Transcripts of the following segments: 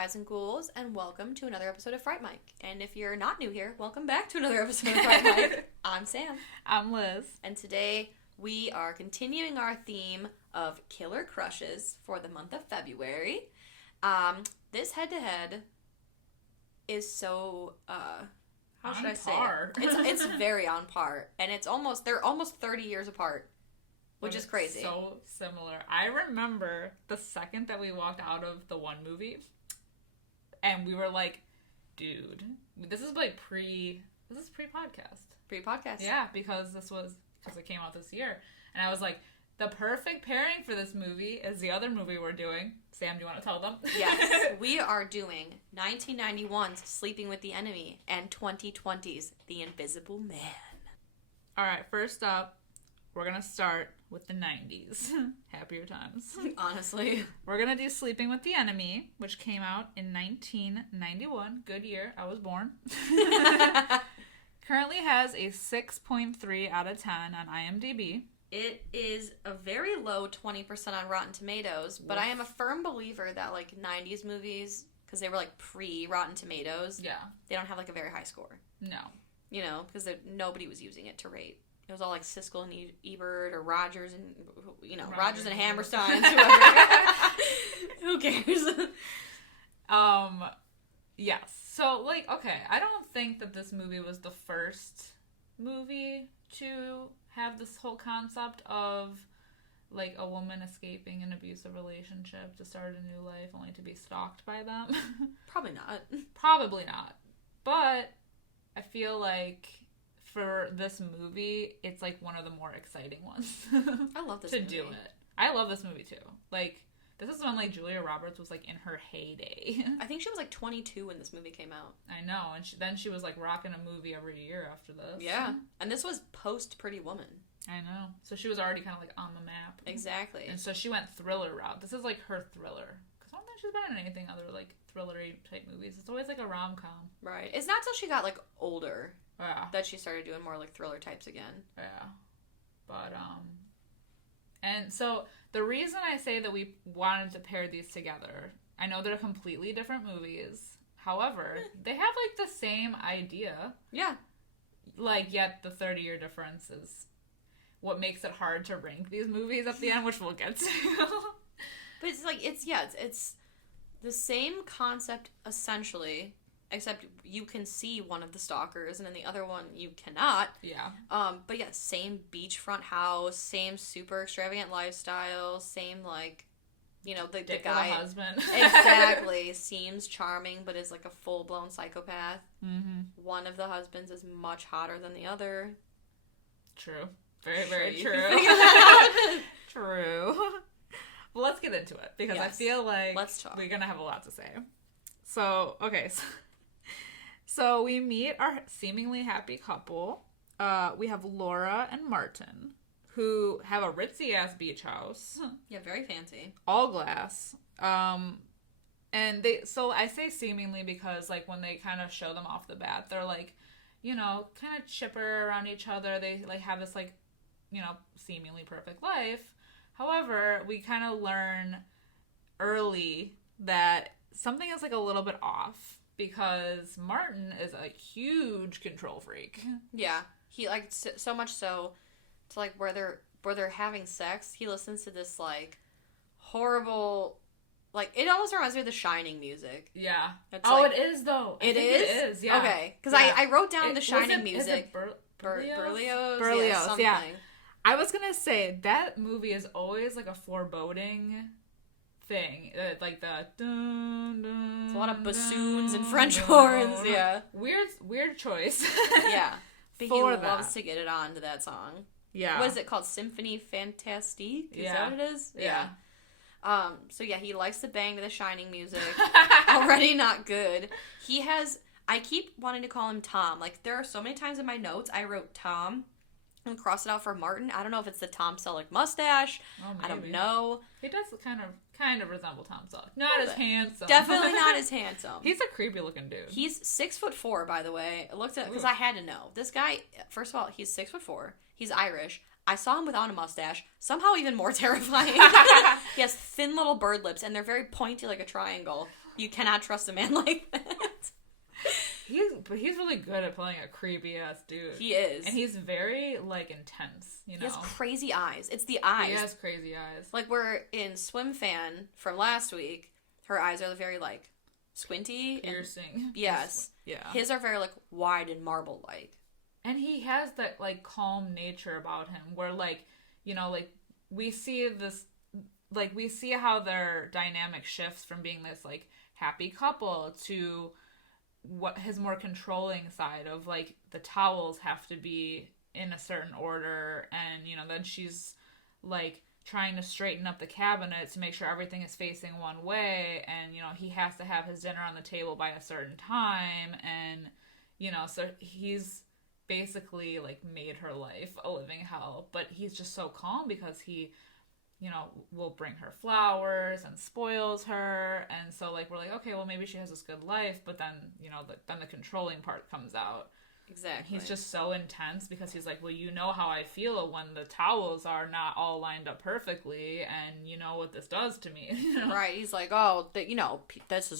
guys and ghouls, and welcome to another episode of Fright Mike. And if you're not new here, welcome back to another episode of Fright Mike. I'm Sam. I'm Liz. And today we are continuing our theme of killer crushes for the month of February. This head-to-head is so, how should I say it? It's very on par. And they're almost 30 years apart. Which is crazy. So similar. I remember the second that we walked out of the one movie, and we were like, dude, this is pre-podcast. Pre-podcast. Yeah, because it came out this year. And I was like, the perfect pairing for this movie is the other movie we're doing. Sam, do you want to tell them? Yes. We are doing 1991's Sleeping with the Enemy and 2020's The Invisible Man. All right, first up, we're going to start with the 90s. Happier times. Honestly. We're going to do Sleeping with the Enemy, which came out in 1991. Good year. I was born. Currently has a 6.3 out of 10 on IMDb. It is a very low 20% on Rotten Tomatoes, but I am a firm believer that, 90s movies, because they were, pre-Rotten Tomatoes, yeah, they don't have, a very high score. No. Because nobody was using it to rate. It was all Siskel and Ebert or Rogers and, Rogers and Hammerstein. Who cares? Yes. So, okay, I don't think that this movie was the first movie to have this whole concept of, a woman escaping an abusive relationship to start a new life only to be stalked by them. Probably not. Probably not. But I feel like for this movie, it's one of the more exciting ones. I love this to movie. do it. I love this movie too. This is when Julia Roberts was in her heyday. I think she was 22 when this movie came out. I know, and then she was rocking a movie every year after this. Yeah, and this was post Pretty Woman. I know, so she was already kind of on the map. Exactly. And so she went thriller route. This is her thriller, because I don't think she's been in anything other thrillery type movies. It's always a rom-com. Right. It's not till she got older. Yeah. That she started doing more thriller types again. Yeah. But and so the reason I say that we wanted to pair these together, I know they're completely different movies. However, they have the same idea. Yeah. Yet the 30-year difference is what makes it hard to rank these movies at the end, which we'll get to. But it's it's the same concept essentially. Except you can see one of the stalkers, and then the other one you cannot. Yeah. But yeah, same beachfront house, same super extravagant lifestyle, same the guy, with a husband. Exactly, seems charming, but is a full blown psychopath. Mm-hmm. One of the husbands is much hotter than the other. True. Very, very true. True. Well, let's get into it because I feel let's talk. We're gonna have a lot to say. So, okay. So we meet our seemingly happy couple. We have Laura and Martin, who have a ritzy-ass beach house. Yeah, very fancy. All glass. And I say seemingly because, when they kind of show them off the bat, they're, kind of chipper around each other. They, have this, seemingly perfect life. However, we kind of learn early that something is, a little bit off. Because Martin is a huge control freak. Yeah. He, so much so, to, where they're having sex, he listens to this, horrible, it almost reminds me of the Shining music. Yeah. It's it is, though. It is, yeah. Okay. Because I wrote down the Shining music. Berlioz? Berlioz, yeah. I was going to say, that movie is always, a foreboding thing, the dun, dun, it's a lot of bassoons and French horns. Yeah, weird choice. Yeah, but he loves to get it on to that song. Yeah, what is it called? Symphonie Fantastique? Is that what it is? Yeah. So yeah, he likes to bang to the Shining music. Already not good. I keep wanting to call him Tom. There are so many times in my notes I wrote Tom and cross it out for Martin. I don't know if it's the Tom Selleck mustache. Oh, I don't know. He does kind of resemble Tom Selleck. Not as handsome. Definitely not as handsome. He's a creepy looking dude. He's 6'4", by the way. I looked at because I had to know. This guy, first of all, he's 6'4". He's Irish. I saw him without a mustache. Somehow even more terrifying. He has thin little bird lips, and they're very pointy like a triangle. You cannot trust a man like that. He's really good at playing a creepy ass dude. He is. And he's very, like, intense, you know? He has crazy eyes. It's the eyes. He has crazy eyes. Like, we're in Swim Fan from last week. Her eyes are very, like, squinty. Piercing. Yes. Yeah. His are very, like, wide and marble-like. And he has that, like, calm nature about him where, like, you know, like, we see this, like, we see how their dynamic shifts from being this, like, happy couple to what his more controlling side of, like, the towels have to be in a certain order, and, you know, then she's, like, trying to straighten up the cabinet to make sure everything is facing one way, and, you know, he has to have his dinner on the table by a certain time, and, you know, so he's basically, like, made her life a living hell, but he's just so calm because he, you know, will bring her flowers and spoils her, and so, like, we're like, okay, well, maybe she has this good life, but then, you know, then the controlling part comes out. Exactly. He's just so intense because he's like, well, you know how I feel when the towels are not all lined up perfectly, and you know what this does to me. You know? Right. He's like, oh, you know, that's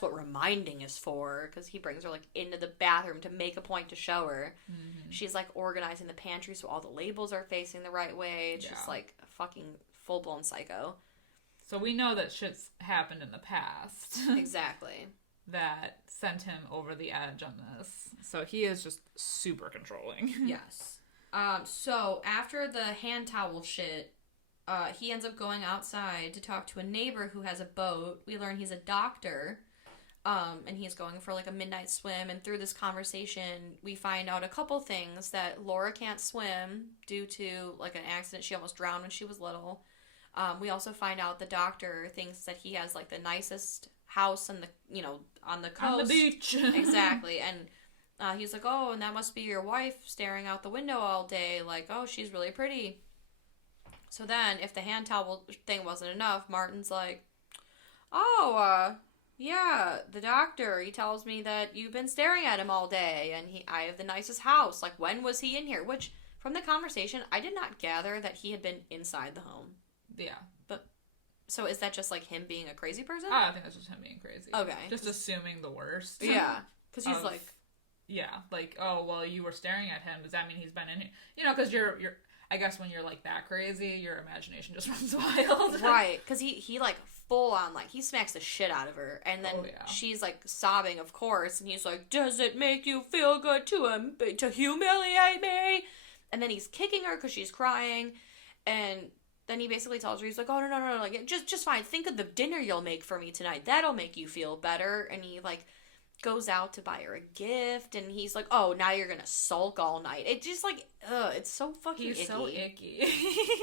what reminding is for, because he brings her, like, into the bathroom to make a point to show her. Mm-hmm. She's, like, organizing the pantry so all the labels are facing the right way. It's just, like, a fucking full-blown psycho. So we know that shit's happened in the past. Exactly. That sent him over the edge on this. So he is just super controlling. Yes. So after the hand towel shit, he ends up going outside to talk to a neighbor who has a boat. We learn he's a doctor. And he's going for, like, a midnight swim. And through this conversation, we find out a couple things. That Laura can't swim due to, like, an accident. She almost drowned when she was little. We also find out the doctor thinks that he has, like, the nicest house on the, you know, on the coast. On the beach. Exactly. And he's like, oh, and that must be your wife staring out the window all day. Like, oh, she's really pretty. So then, if the hand towel thing wasn't enough, Martin's like, oh, yeah, the doctor, he tells me that you've been staring at him all day, and I have the nicest house. Like, when was he in here? Which, from the conversation, I did not gather that he had been inside the home. Yeah. But, so is that just, like, him being a crazy person? I think that's just him being crazy. Okay. Just assuming the worst. Yeah. Because he's like... Yeah, like, oh, well, you were staring at him. Does that mean he's been in here? You know, because you're... I guess when you're, like, that crazy, your imagination just runs wild. Right. Because he, like, full on, like, he smacks the shit out of her. And then she's, like, sobbing, of course. And he's like, does it make you feel good to humiliate me? And then he's kicking her because she's crying. And then he basically tells her, he's like, oh, no, like, just fine. Think of the dinner you'll make for me tonight. That'll make you feel better. And he, like, goes out to buy her a gift. And he's like, oh, now you're gonna sulk all night. It just, like, it's so fucking icky. He's so icky.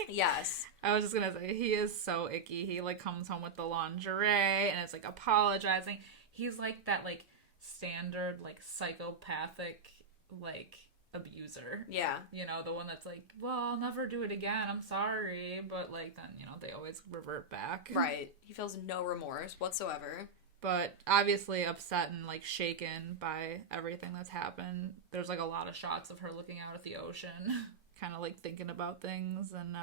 Yes. I was just gonna say, he is so icky. He, like, comes home with the lingerie and is, like, apologizing. He's, like, that, like, standard, like, psychopathic, like, abuser. Yeah. You know, the one that's like, well, I'll never do it again. I'm sorry. But, like, then, you know, they always revert back. Right. He feels no remorse whatsoever. But obviously upset and, like, shaken by everything that's happened. There's, like, a lot of shots of her looking out at the ocean, kind of, like, thinking about things. And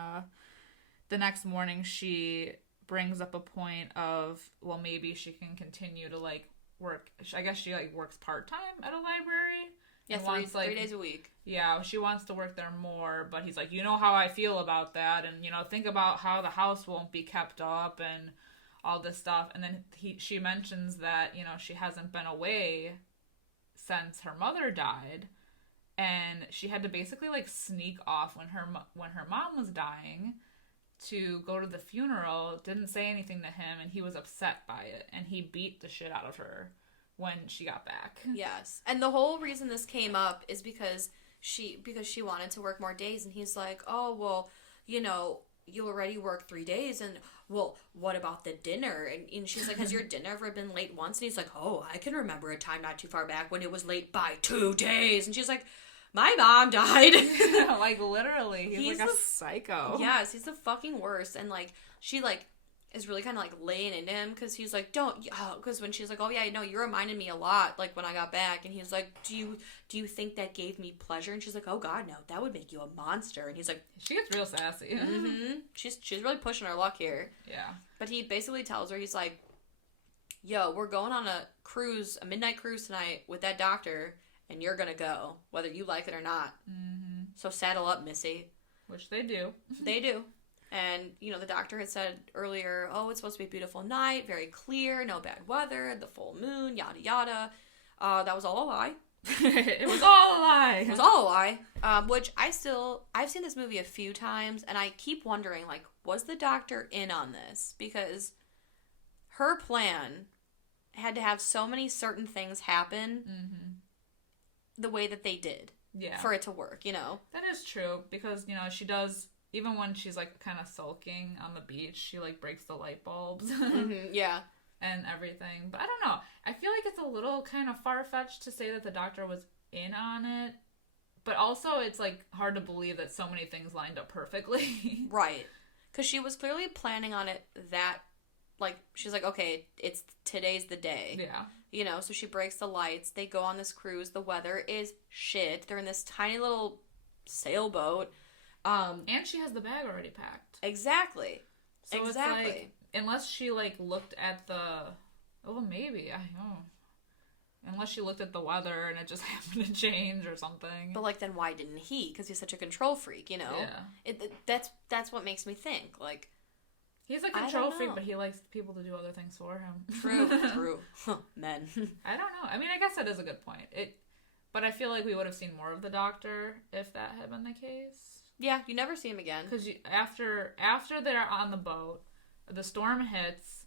the next morning she brings up a point of, well, maybe she can continue to, like, work. I guess she, like, works part-time at a library. Yeah, three days a week. Yeah, she wants to work there more, but he's like, you know how I feel about that, and, you know, think about how the house won't be kept up, and all this stuff. And then she mentions that, you know, she hasn't been away since her mother died, and she had to basically, like, sneak off when her mom was dying to go to the funeral, didn't say anything to him, and he was upset by it, and he beat the shit out of her when she got back. Yes. And the whole reason this came up is because she wanted to work more days, and he's like, oh, well, you know, you already worked 3 days, and, well, what about the dinner? And she's like, has your dinner ever been late once? And he's like, oh, I can remember a time not too far back when it was late by 2 days. And she's like, my mom died. Like, literally, he's like a psycho. Yes, he's the fucking worst. And, like, she, like, is really kind of, like, laying into him, because he's like, because when she's like, oh, yeah, I know, you reminded me a lot, like, when I got back, and he's like, do you think that gave me pleasure? And she's like, oh, God, no, that would make you a monster. And he's like, she gets real sassy. Mm-hmm. She's really pushing her luck here. Yeah. But he basically tells her, he's like, yo, we're going on a midnight cruise tonight with that doctor, and you're gonna go, whether you like it or not. Mm-hmm. So saddle up, Missy. Which they do. They do. And, the doctor had said earlier, oh, it's supposed to be a beautiful night, very clear, no bad weather, the full moon, yada yada. That was all a lie. It was all a lie. It was all a lie. Which I've seen this movie a few times, and I keep wondering, like, was the doctor in on this? Because her plan had to have so many certain things happen the way that they did for it to work, That is true, because, she does, even when she's, like, kind of sulking on the beach, she, like, breaks the light bulbs. Yeah. And everything. But I don't know. I feel like it's a little kind of far-fetched to say that the doctor was in on it. But also, it's, like, hard to believe that so many things lined up perfectly. Right. Because she was clearly planning on it that, like, she's like, okay, today's the day. Yeah. So she breaks the lights. They go on this cruise. The weather is shit. They're in this tiny little sailboat. And she has the bag already packed. Exactly. So exactly. It's like, unless she, like, looked at the... Oh, maybe. I don't know. Unless she looked at the weather and it just happened to change or something. But, like, then why didn't he? Because he's such a control freak, Yeah. That's what makes me think. Like, he's a control freak, but he likes people to do other things for him. True. Men. I don't know. I mean, I guess that is a good point. But I feel like we would have seen more of the doctor if that had been the case. Yeah, you never see him again. Because after they're on the boat, the storm hits,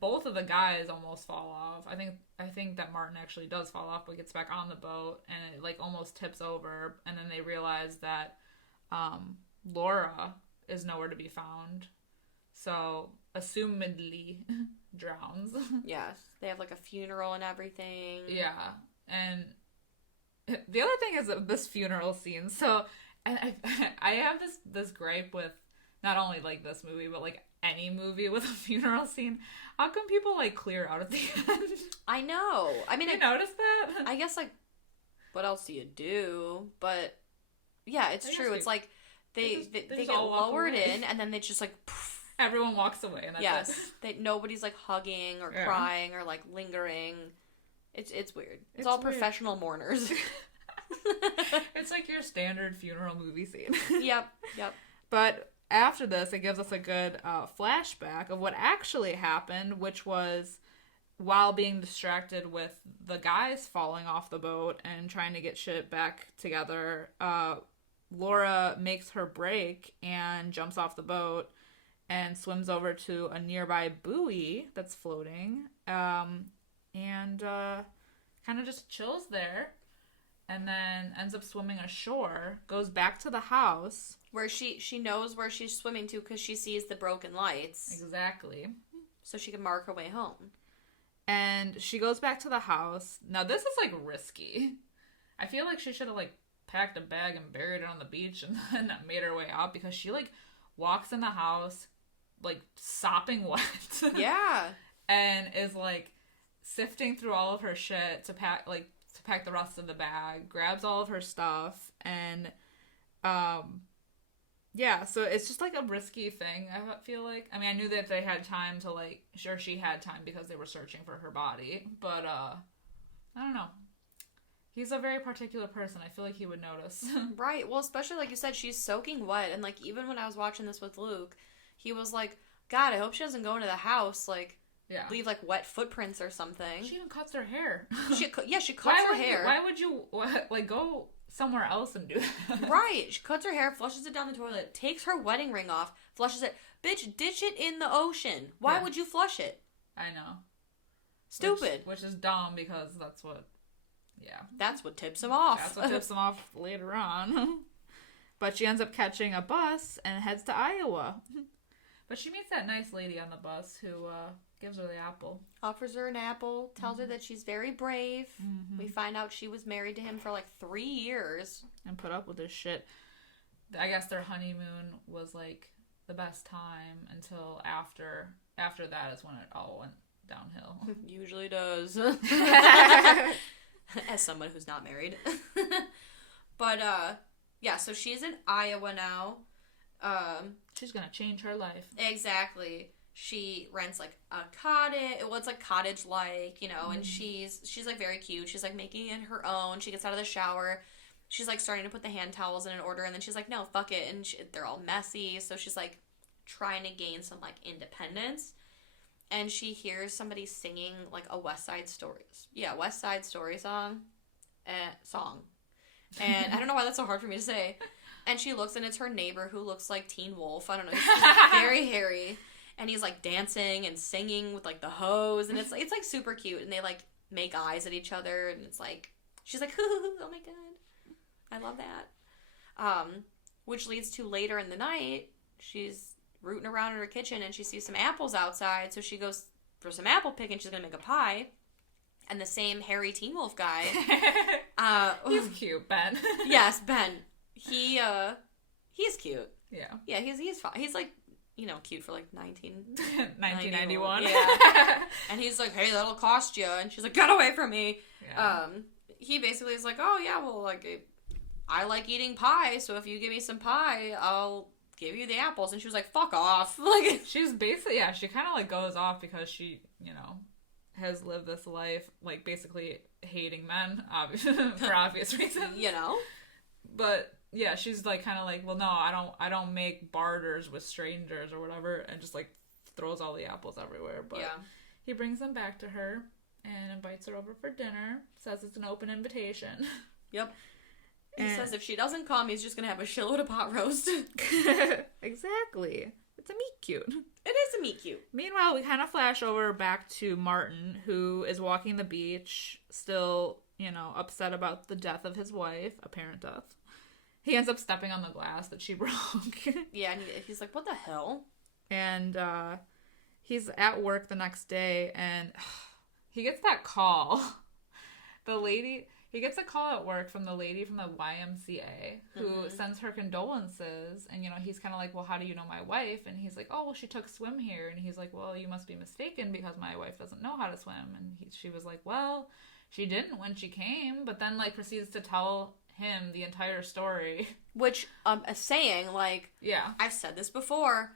both of the guys almost fall off. I think that Martin actually does fall off, but gets back on the boat, and it, like, almost tips over, and then they realize that Laura is nowhere to be found. So, assumedly, drowns. Yes. They have, like, a funeral and everything. Yeah. And the other thing is this funeral scene. So, I have this gripe with not only, like, this movie, but, like, any movie with a funeral scene. How come people, like, clear out at the end? I know. I mean, you noticed that? I guess, like, what else do you do? But, yeah, it's true. It's like they get lowered in, and then they just, like, poof. Everyone walks away, and that's it. Nobody's, like, hugging or crying or, like, lingering. It's weird. It's all weird. Professional mourners. It's like your standard funeral movie scene. Yep. But after this, it gives us a good flashback of what actually happened, which was while being distracted with the guys falling off the boat and trying to get shit back together, Laura makes her break and jumps off the boat and swims over to a nearby buoy that's floating, and kind of just chills there, and then ends up swimming ashore, goes back to the house. Where she knows where she's swimming to because she sees the broken lights. Exactly. So she can mark her way home. And she goes back to the house. Now, this is, like, risky. I feel like she should have, like, packed a bag and buried it on the beach and then made her way out, because she, like, walks in the house, like, sopping wet. Yeah. And is, like, sifting through all of her shit to pack the rest of the bag, grabs all of her stuff, and, yeah, so it's just, like, a risky thing, I feel like. I mean, I knew that they had time to, like, sure, she had time because they were searching for her body, but, I don't know. He's a very particular person. I feel like he would notice. Right. Well, especially, like you said, she's soaking wet, and, like, even when I was watching this with Luke, he was like, God, I hope she doesn't go into the house, like, leave, like, wet footprints or something. She even cuts her hair. She cuts her hair. Why would you, like, go somewhere else and do that? Right. She cuts her hair, flushes it down the toilet, takes her wedding ring off, flushes it. Bitch, ditch it in the ocean. Why would you flush it? I know. Stupid. Which is dumb, because that's what tips him off. That's what tips him off later on. But she ends up catching a bus and heads to Iowa. But she meets that nice lady on the bus who gives her the apple. Offers her an apple, tells her that she's very brave. Mm-hmm. We find out she was married to him for like 3 years. And put up with this shit. I guess their honeymoon was like the best time until after that is when it all went downhill. Usually does. As someone who's not married. But, yeah, so she's in Iowa now. She's gonna change her life. Exactly. She rents like a cottage. Well, it's like cottage-like, you know, and she's like very cute. She's like making it her own. She gets out of the shower. She's like starting to put the hand towels in an order, and then she's like, no, fuck it. And they're all messy. So she's like trying to gain some like independence. And she hears somebody singing like a West Side Story. Yeah, West Side Story song. And I don't know why that's so hard for me to say. And she looks, and it's her neighbor who looks like Teen Wolf. I don't know. He's very hairy. And he's like dancing and singing with like the hose. And it's like super cute. And they like make eyes at each other. And it's like, she's like, oh my God. I love that. Which leads to later in the night, she's rooting around in her kitchen and she sees some apples outside. So she goes for some apple picking. She's going to make a pie. And the same hairy Teen Wolf guy. He's cute, Ben. Yes, Ben. He's cute. Yeah. Yeah, he's fine. He's like, you know, cute for like 1991. Yeah. And he's like, hey, that'll cost you. And she's like, get away from me. Yeah. He basically is like, oh yeah, well, like, I like eating pie, so if you give me some pie, I'll give you the apples. And she was like, fuck off. Like, she's basically, yeah, she kind of like goes off because she, you know, has lived this life, like, basically hating men, for obvious reasons. You know? But, yeah, she's, like, kind of like, well, no, I don't make barters with strangers or whatever, and just, like, throws all the apples everywhere. But yeah. He brings them back to her and invites her over for dinner, says it's an open invitation. Yep. He says if she doesn't come, he's just going to have a shitload of pot roast. Exactly. It's a meet cute. It is a meet cute. Meanwhile, we kind of flash over back to Martin, who is walking the beach, still, you know, upset about the death of his wife, apparent death. He ends up stepping on the glass that she broke. Yeah, and he's like, what the hell? And he's at work the next day, and he gets that call. He gets a call at work from the lady from the YMCA who sends her condolences. And, you know, he's kind of like, well, how do you know my wife? And he's like, oh, well, she took swim here. And he's like, well, you must be mistaken because my wife doesn't know how to swim. And she was like, well, she didn't when she came. But then, like, proceeds to tell him the entire story. Which, saying, like, yeah, I've said this before.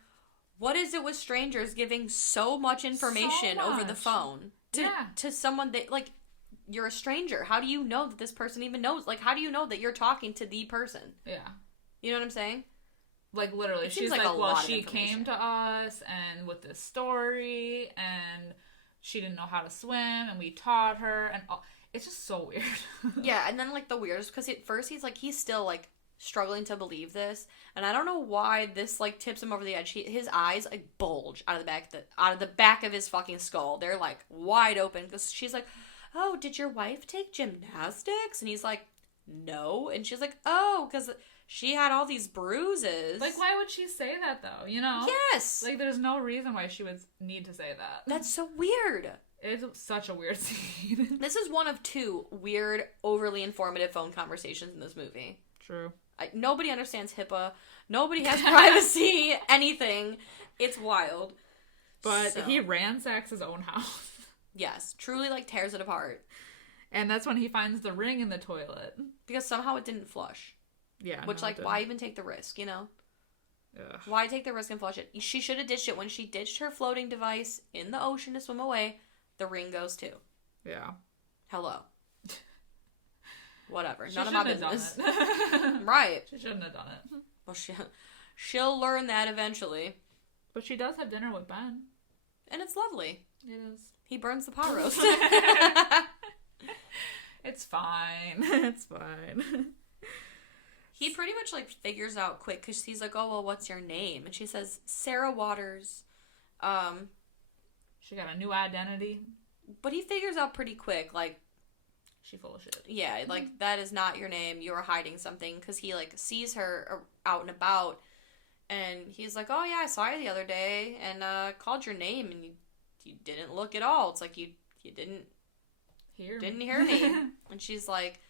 What is it with strangers giving so much information over the phone to someone that, like, you're a stranger. How do you know that this person even knows? Like, how do you know that you're talking to the person? Yeah. You know what I'm saying? Like, literally. She's like, well, she came to us and with this story and she didn't know how to swim and we taught her and it's just so weird. Yeah, and then, like, the weirdest, because at first he's still, like, struggling to believe this, and I don't know why this, like, tips him over the edge. His eyes, like, bulge out of the back of his fucking skull. They're, like, wide open, because she's like, oh, did your wife take gymnastics? And he's like, no. And she's like, oh, because she had all these bruises. Like, why would she say that, though? You know? Yes. Like, there's no reason why she would need to say that. That's so weird. It's such a weird scene. This is one of two weird, overly informative phone conversations in this movie. True. Nobody understands HIPAA. Nobody has privacy. Anything. It's wild. But he ransacks his own house. Yes, truly, like, tears it apart. And that's when he finds the ring in the toilet. Because somehow it didn't flush. Yeah. Which, like, why even take the risk, you know? Ugh. Why take the risk and flush it? She should have ditched it. When she ditched her floating device in the ocean to swim away, the ring goes too. Yeah. Hello. Whatever. She None of my business. Right. She shouldn't have done it. Well, she'll learn that eventually. But she does have dinner with Ben. And it's lovely. It is. He burns the pot roast. It's fine. It's fine. He pretty much, like, figures out quick, because he's like, oh, well, what's your name? And she says, Sarah Waters. She got a new identity. But he figures out pretty quick, like, she full of shit. Yeah, like, that is not your name. You're hiding something, because he, like, sees her out and about, and he's like, oh, yeah, I saw you the other day, and called your name, and you didn't look at all. It's like, you didn't hear me. And she's like,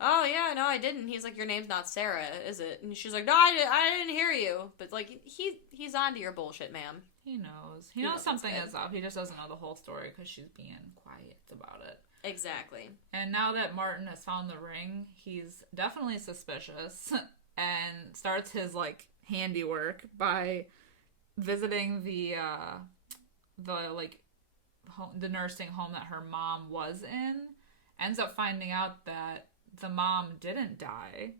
oh, yeah, no, I didn't. He's like, your name's not Sarah, is it? And she's like, no, I didn't hear you. But, like, he's onto your bullshit, ma'am. He knows. He knows something is up. He just doesn't know the whole story because she's being quiet about it. Exactly. And now that Martin has found the ring, he's definitely suspicious and starts his, like, handiwork by visiting the the like the nursing home that her mom was in, ends up finding out that the mom didn't die,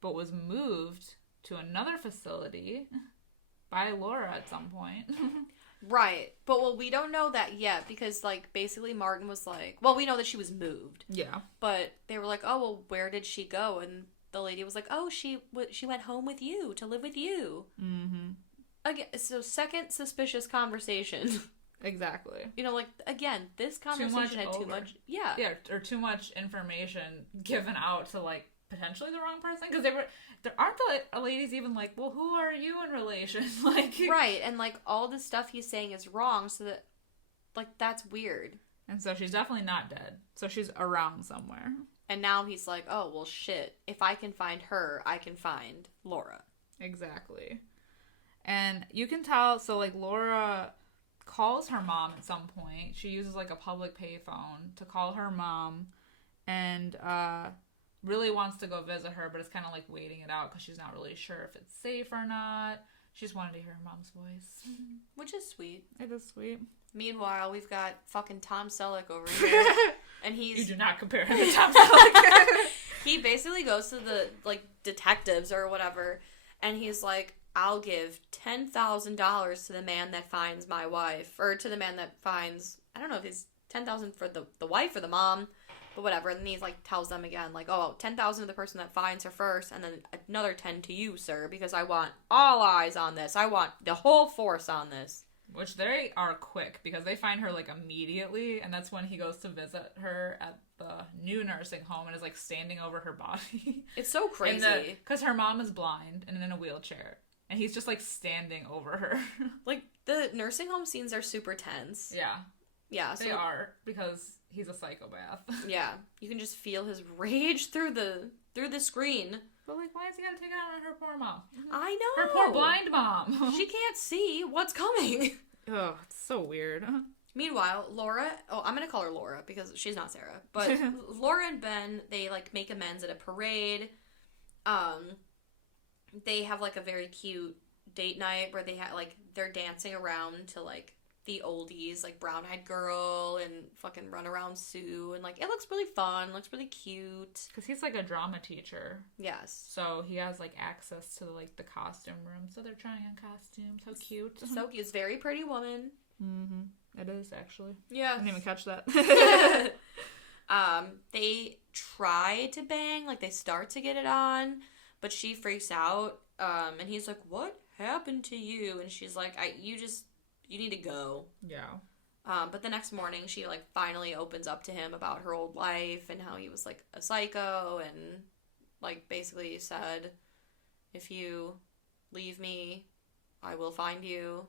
but was moved to another facility by Laura at some point. Right. But, well, we don't know that yet because, like, basically Martin was like, well, we know that she was moved. Yeah. But they were like, oh, well, where did she go? And the lady was like, oh, she went home with you, to live with you. Mm-hmm. Again, so second suspicious conversation. Exactly. You know, like, again, this conversation had too much. Yeah. Yeah, or too much information given out to, like, potentially the wrong person. Because there aren't the ladies even like, well, who are you in relation? Like, right, and, like, all the stuff he's saying is wrong, so that, like, that's weird. And so she's definitely not dead. So she's around somewhere. And now he's like, oh, well, shit. If I can find her, I can find Laura. Exactly. And you can tell, so, like, Laura calls her mom at some point. She uses, like, a public payphone to call her mom and really wants to go visit her, but it's kind of, like, waiting it out because she's not really sure if it's safe or not. She just wanted to hear her mom's voice. Which is sweet. It is sweet. Meanwhile, we've got fucking Tom Selleck over here. And he's... You do not compare him to Tom Selleck. He basically goes to the, like, detectives or whatever, and he's like, I'll give $10,000 to the man that finds my wife. Or to the man that finds... I don't know if it's $10,000 for the wife or the mom, but whatever. And then he's like, tells them again, like, oh, $10,000 to the person that finds her first, and then another 10 to you, sir, because I want all eyes on this. I want the whole force on this. Which they are quick, because they find her, like, immediately, and that's when he goes to visit her at the new nursing home and is, like, standing over her body. It's so crazy. Because her mom is blind and in a wheelchair, and he's just, like, standing over her. Like, the nursing home scenes are super tense. Yeah. Yeah. So, they are, because he's a psychopath. Yeah. You can just feel his rage through the screen. But, like, why is he gotta take it out on her poor mom? I know. Her poor blind mom. She can't see what's coming. Ugh, it's so weird. Meanwhile, Laura... Oh, I'm gonna call her Laura because she's not Sarah. But Laura and Ben, they, like, make amends at a parade. They have, like, a very cute date night where they have, like, they're dancing around to, like, the oldies, like Brown-Eyed Girl and fucking Run Around Sue. And, like, it looks really fun. Looks really cute. Because he's, like, a drama teacher. Yes. So he has, like, access to, like, the costume room. So they're trying on costumes. How cute. So cute. It's very Pretty Woman. Mm-hmm. It is, actually. Yeah. I didn't even catch that. They try to bang. Like, they start to get it on. But she freaks out. And he's like, what happened to you? And she's like, you need to go. Yeah. But the next morning, she, like, finally opens up to him about her old life and how he was, like, a psycho and, like, basically said, if you leave me, I will find you.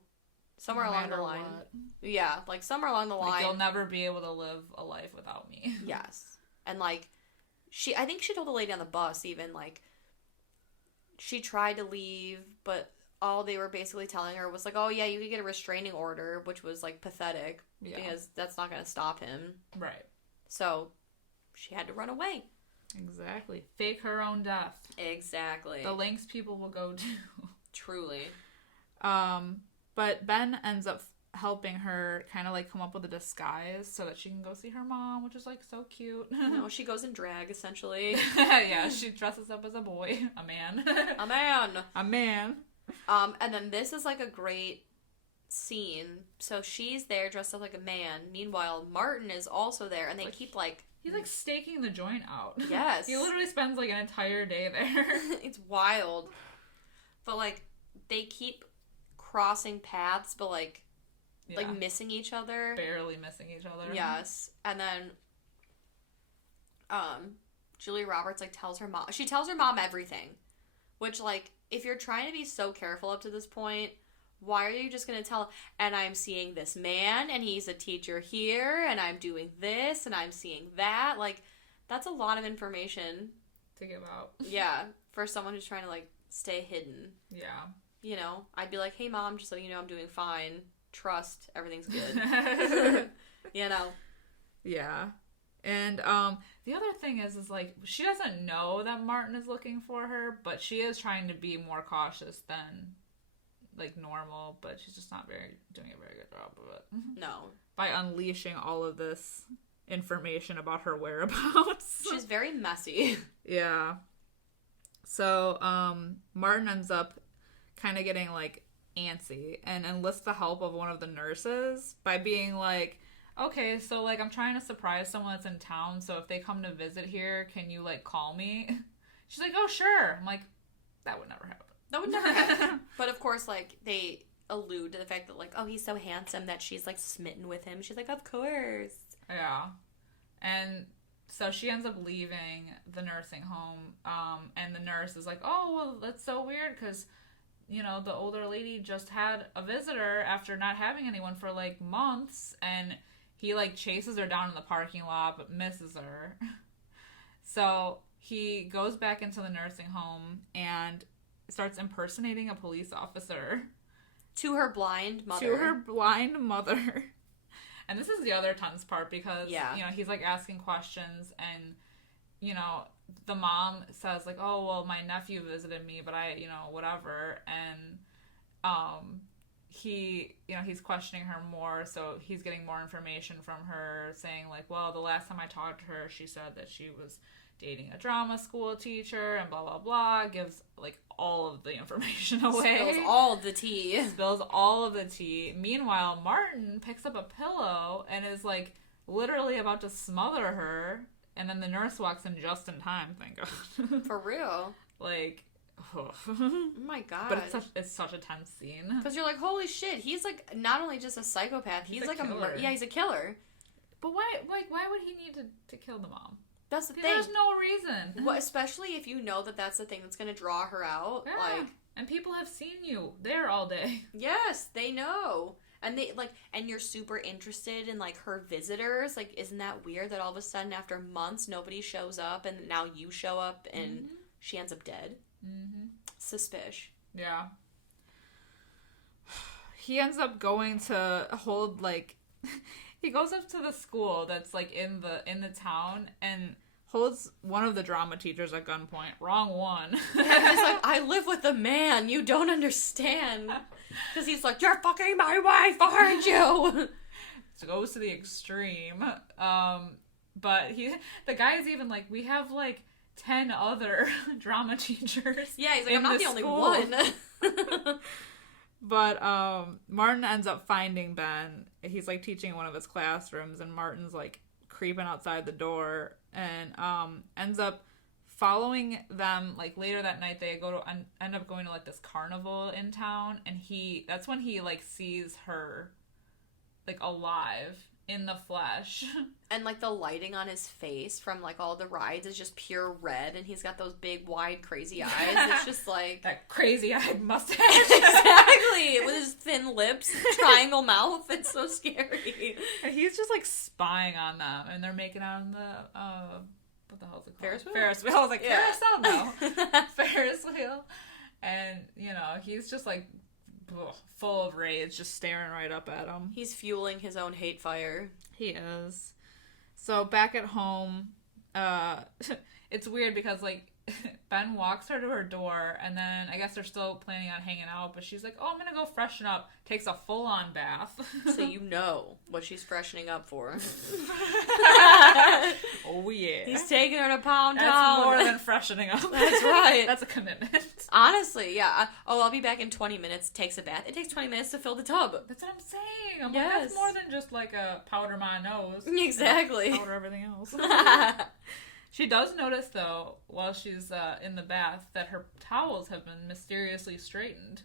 Somewhere along the line. What. Yeah, like, somewhere along the line. Like, you'll never be able to live a life without me. Yes. And, like, I think she told the lady on the bus even, like, she tried to leave, but all they were basically telling her was like, oh yeah, you could get a restraining order, which was like pathetic because that's not going to stop him. Right. So she had to run away. Exactly. Fake her own death. Exactly. The lengths people will go to. Truly. But Ben ends up helping her kind of like come up with a disguise so that she can go see her mom, which is like so cute. No, she goes in drag essentially. Yeah, she dresses up as a boy, a man. A man. A man. And then this is like a great scene. So she's there dressed up like a man. Meanwhile, Martin is also there, and they keep like... He's like staking the joint out. Yes. He literally spends like an entire day there. It's wild. But like, they keep crossing paths, but like missing each other. Barely missing each other. Yes. And then, Julia Roberts like tells her mom... She tells her mom everything. Which, like, if you're trying to be so careful up to this point, why are you just going to tell, and I'm seeing this man, and he's a teacher here, and I'm doing this, and I'm seeing that? Like, that's a lot of information. To give out. Yeah, for someone who's trying to, like, stay hidden. Yeah. You know, I'd be like, hey, Mom, just so you know, I'm doing fine. Trust, everything's good. You know? Yeah. And the other thing is like, she doesn't know that Martin is looking for her, but she is trying to be more cautious than like normal, but she's just not doing a very good job of it. No. By unleashing all of this information about her whereabouts. She's very messy. Yeah. So, Martin ends up kind of getting, like, antsy and enlists the help of one of the nurses by being like, okay, so, like, I'm trying to surprise someone that's in town, so if they come to visit here, can you, like, call me? She's like, oh, sure. I'm like, that would never happen. That would never happen. But, of course, like, they allude to the fact that, like, oh, he's so handsome that she's, like, smitten with him. She's like, of course. Yeah. And so she ends up leaving the nursing home, and the nurse is like, oh, well, that's so weird, because, you know, the older lady just had a visitor after not having anyone for, like, months, and he, like, chases her down in the parking lot, but misses her. So he goes back into the nursing home and starts impersonating a police officer. To her blind mother. To her blind mother. And this is the other tense part because, you know, he's, like, asking questions and, you know, the mom says, like, oh, well, my nephew visited me, but I, you know, whatever. And he, you know, he's questioning her more, so he's getting more information from her, saying, like, well, the last time I talked to her, she said that she was dating a drama school teacher and blah, blah, blah. Gives, like, all of the information away. Spills all the tea. Spills all of the tea. Meanwhile, Martin picks up a pillow and is, like, literally about to smother her, and then the nurse walks in just in time, thank God. For real. Like, oh my God. But it's such a tense scene. Because you're like, holy shit, he's, like, not only just a psychopath, he's like killer. he's a killer. But why would he need to kill the mom? That's the thing. There's no reason. Well, especially if you know that that's the thing that's going to draw her out. Yeah. Like, and people have seen you there all day. Yes, they know. And they, like, and you're super interested in, like, her visitors. Like, isn't that weird that all of a sudden after months nobody shows up and now you show up and she ends up dead? Mm-hmm. Suspicious. Yeah. He ends up going to hold, like, he goes up to the school that's, like, in the town and holds one of the drama teachers at gunpoint. Wrong one. Yeah, he's like, I live with a man. You don't understand. Because he's like, you're fucking my wife, aren't you? So it goes to the extreme. But the guy is even like, we have, like, 10 other drama teachers. Yeah, he's like, I'm not the only one. But Martin ends up finding Ben. He's, like, teaching in one of his classrooms, and Martin's, like, creeping outside the door, and ends up following them. Like, later that night, they end up going to, like, this carnival in town, and that's when he, like, sees her, like, alive in the flesh. And, like, the lighting on his face from, like, all the rides is just pure red, and he's got those big, wide, crazy eyes. It's just, like... that crazy-eyed mustache. Exactly! With his thin lips, triangle mouth. It's so scary. And he's just, like, spying on them, and they're making out on the, what the hell is it called? Ferris wheel? Ferris wheel. I was like, yeah. Ferris, no. Ferris wheel. And, you know, he's just, like, full of rage, just staring right up at him. He's fueling his own hate fire. He is. So back at home, it's weird because, like, Ben walks her to her door, and then I guess they're still planning on hanging out, but she's like, oh, I'm gonna go freshen up. Takes a full-on bath. So you know what she's freshening up for. Oh, yeah. He's taking her to Pound Town. That's more than freshening up. That's right. That's a commitment. Honestly, yeah. Oh, I'll be back in 20 minutes. Takes a bath. It takes 20 minutes to fill the tub. That's what I'm saying. I'm yes. like, that's more than just, like, a powder my nose. Exactly. Powder everything else. She does notice, though, while she's in the bath, that her towels have been mysteriously straightened.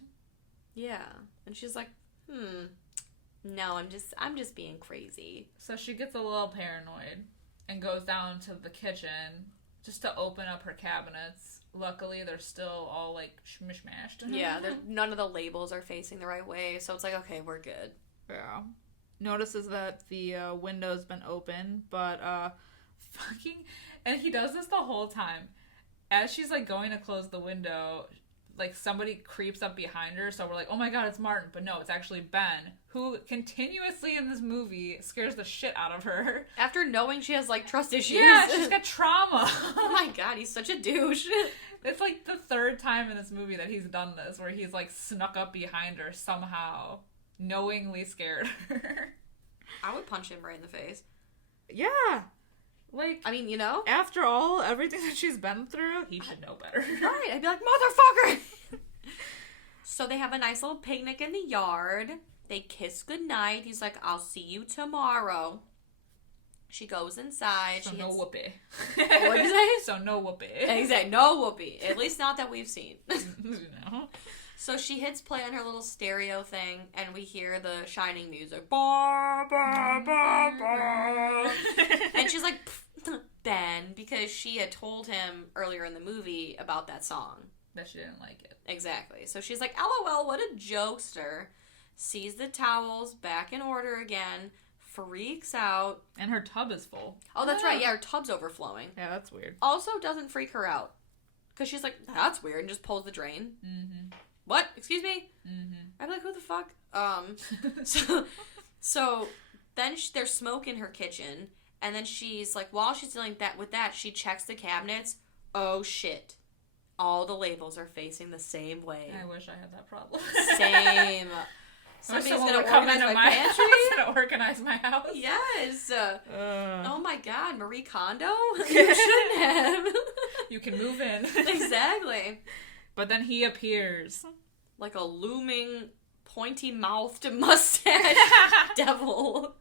Yeah. And she's like, no, I'm just being crazy. So she gets a little paranoid and goes down to the kitchen just to open up her cabinets. Luckily, they're still all, like, mishmashed. Yeah, none of the labels are facing the right way, so it's like, okay, we're good. Yeah. Notices that the window's been open, but and he does this the whole time. As she's, like, going to close the window, like, somebody creeps up behind her, so we're like, oh my god, it's Martin. But no, it's actually Ben, who continuously in this movie scares the shit out of her. After knowing she has, like, trust issues. Yeah, she's got trauma. Oh my god, he's such a douche. It's, like, the third time in this movie that he's done this, where he's like snuck up behind her somehow, knowingly scared her. I would punch him right in the face. Yeah. Like, I mean, you know? After everything that she's been through, he should know better. Right. I'd be like, motherfucker! So they have a nice little picnic in the yard. They kiss goodnight. He's like, I'll see you tomorrow. She goes inside. So no whoopee. What did you say? So no whoopee. Exactly. No whoopee. At least not that we've seen. No. So she hits play on her little stereo thing, and we hear the Shining music. Bah, bah, bah, bah. And she's like, Ben, because she had told him earlier in the movie about that song. That she didn't like it. Exactly. So she's like, LOL, what a jokester. Sees the towels back in order again. Freaks out. And her tub is full. Oh, that's right. Yeah, her tub's overflowing. Yeah, that's weird. Also doesn't freak her out. Because she's like, that's weird, and just pulls the drain. Mm-hmm. What? Excuse me? Mm-hmm. I'm like, who the fuck? So then there's smoke in her kitchen, and then she's like, while she's dealing with that, she checks the cabinets. Oh shit. All the labels are facing the same way. I wish I had that problem. Same. Somebody's gonna organize my pantry? Gonna organize my house? Yes. Oh my god, Marie Kondo? You shouldn't have. You can move in. Exactly. But then he appears. Like a looming, pointy-mouthed mustache devil.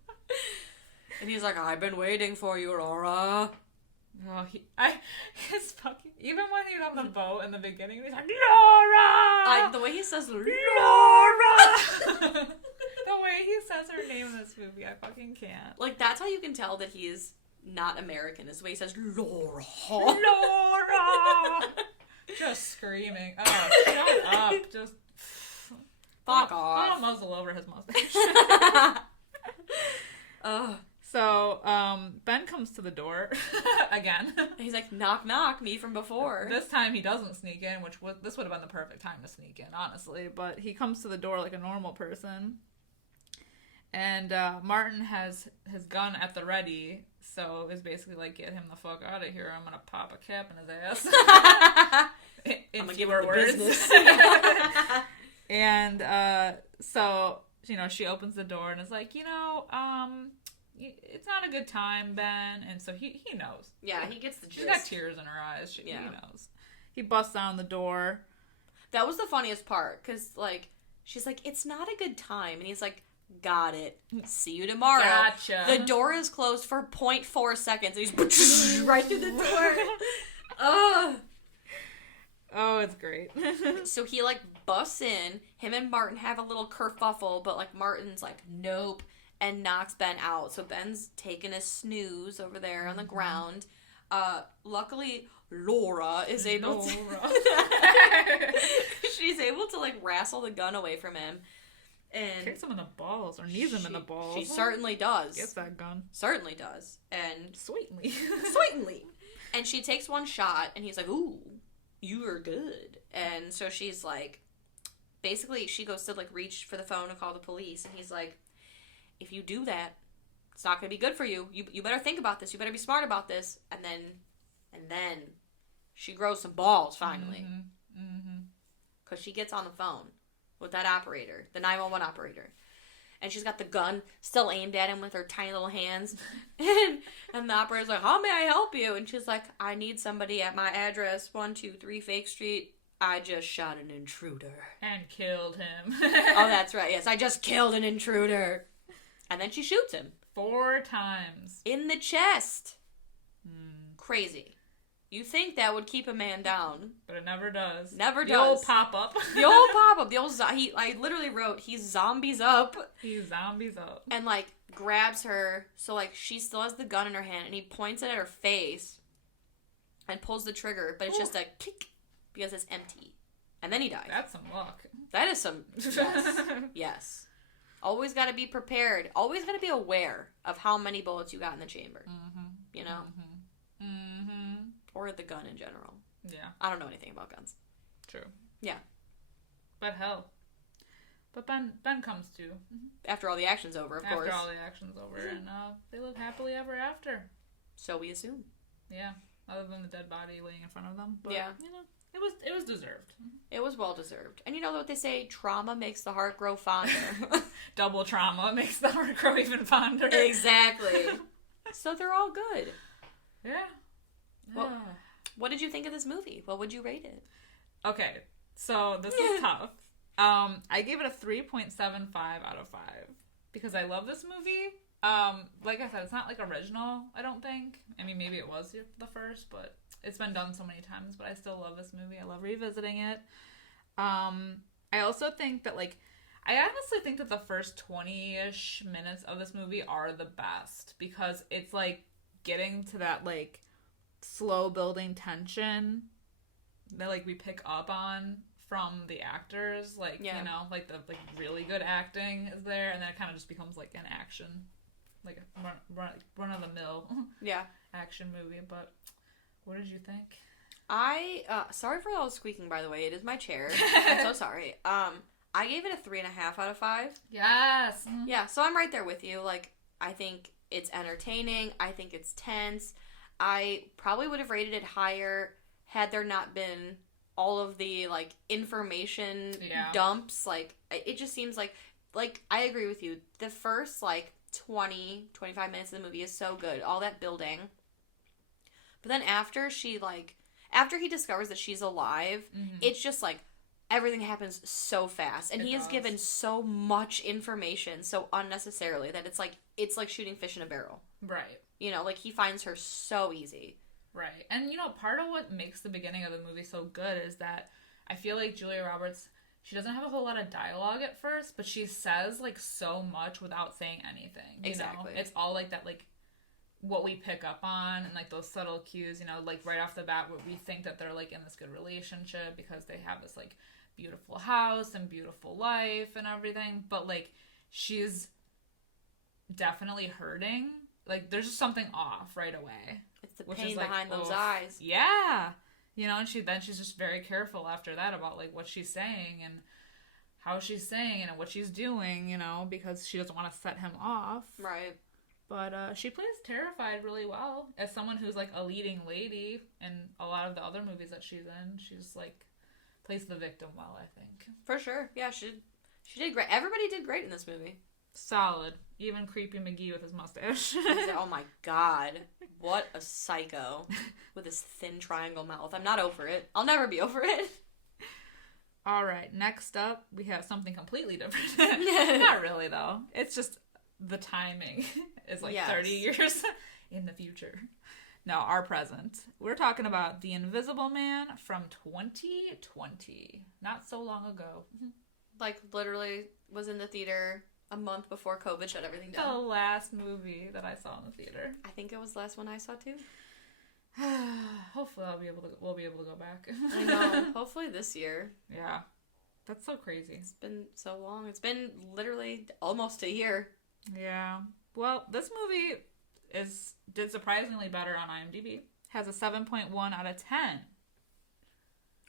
And he's like, I've been waiting for you, Laura. Oh, his fucking, even when he's on the boat in the beginning, he's like, Laura! The way he says, Laura! The way he says her name in this movie, I fucking can't. Like, that's how you can tell that he is not American, is the way he says, Laura. Laura! Just screaming. Oh, shut up. Just fuck off. I'll muzzle over his mustache. So, Ben comes to the door again. He's like, knock, knock, me from before. This time he doesn't sneak in, this would have been the perfect time to sneak in, honestly. But he comes to the door like a normal person. And Martin has his gun at the ready, so is basically like, get him the fuck out of here. I'm gonna pop a cap in his ass. I'm gonna give her words. And so, she opens the door and is like, it's not a good time, Ben. And so he knows. Yeah, he gets the gist. She's got tears in her eyes. He knows. He busts down the door. That was the funniest part, because, she's like, it's not a good time. And he's like, got it. See you tomorrow. Gotcha. The door is closed for 0.4 seconds. And he's right through the door. Ugh. Oh, it's great. So he, busts in. Him and Martin have a little kerfuffle, but, Martin's like, nope, and knocks Ben out. So Ben's taking a snooze over there on the ground. Luckily, Laura is able to... She's able to, wrestle the gun away from him. And kicks him in the balls, or knees him in the balls. She certainly does. Gets that gun. Certainly does. And... Sweetly. And she takes one shot, and he's like, ooh, you are good. And so she's like... Basically, she goes to, reach for the phone to call the police, and he's like, if you do that, it's not going to be good for you. You better think about this. You better be smart about this. And then she grows some balls, finally. Because she gets on the phone with that operator, the 911 operator. And she's got the gun still aimed at him with her tiny little hands. And the operator's like, how may I help you? And she's like, I need somebody at my address, 123 Fake Street. I just shot an intruder. And killed him. Oh, that's right. Yes, I just killed an intruder. And then she shoots him. 4 times. In the chest. Crazy. You think that would keep a man down. But it never does. Never does. The old pop-up. The old pop-up. I literally wrote, he's zombies up. He's zombies up. And, grabs her. So, she still has the gun in her hand. And he points it at her face. And pulls the trigger. But it's just a click. Because it's empty. And then he dies. That's some luck. That is some... Yes. Yes. Always got to be prepared. Always got to be aware of how many bullets you got in the chamber. You know? Or the gun in general. Yeah. I don't know anything about guns. True. Yeah. But hell. But Ben comes to. After all the action's over, of course. After all the action's over. And they live happily ever after. So we assume. Yeah. Other than the dead body laying in front of them. But, yeah. It was deserved. It was well deserved. And you know what they say? Trauma makes the heart grow fonder. Double trauma makes the heart grow even fonder. Exactly. So they're all good. Yeah. Well, what did you think of this movie? What would you rate it? Okay, so this is tough. I gave it a 3.75 out of 5 because I love this movie. Like I said, it's not like original, I don't think. I mean, maybe it was the first, but it's been done so many times, but I still love this movie. I love revisiting it. I also think that, like, I honestly think that the first 20-ish minutes of this movie are the best because it's, like, getting to that, like, slow building tension that, like, we pick up on from the actors. Like, you know, like, the like really good acting is there, and then it kind of just becomes, like, an action, like, a run-of-the-mill action movie. But what did you think? Sorry for all the squeaking, by the way. It is my chair. I'm so sorry. I gave it a 3.5 out of 5. Yes. Yeah, so I'm right there with you. Like, I think it's entertaining. I think it's tense. I probably would have rated it higher had there not been all of the, like, information dumps. Like, it just seems like, I agree with you. The first, like, 25 minutes of the movie is so good. All that building. But then after he discovers that she's alive, it's just, like, everything happens so fast. And he is given so much information so unnecessarily that it's like shooting fish in a barrel. Right. You know, like, he finds her so easy. Right. And, you know, part of what makes the beginning of the movie so good is that I feel like Julia Roberts, she doesn't have a whole lot of dialogue at first, but she says, like, so much without saying anything. Exactly. It's all, like, that, like, what we pick up on and, like, those subtle cues, you know, like, right off the bat, where we think that they're, like, in this good relationship because they have this, like, beautiful house and beautiful life and everything. But, like, she's definitely hurting. Like, there's just something off right away. It's the pain behind those eyes. Yeah. You know, and she's just very careful after that about, like, what she's saying and how she's saying it and what she's doing, you know, because she doesn't want to set him off. Right. But she plays terrified really well as someone who's, like, a leading lady in a lot of the other movies that she's in. She's, like, plays the victim well, I think. For sure. Yeah, she did great. Everybody did great in this movie. Solid. Even Creepy McGee with his mustache. Oh my god. What a psycho. With his thin triangle mouth. I'm not over it. I'll never be over it. Alright, next up, we have something completely different. Not really, though. It's just the timing is like 30 years in the future. No, our present. We're talking about The Invisible Man from 2020. Not so long ago. Like, literally was in the theater a month before COVID shut everything down. The last movie that I saw in the theater. I think it was the last one I saw too. Hopefully we'll be able to go back. I know. Hopefully this year. Yeah. That's so crazy. It's been so long. It's been literally almost a year. Yeah. Well, this movie did surprisingly better on IMDb. Has a 7.1 out of 10.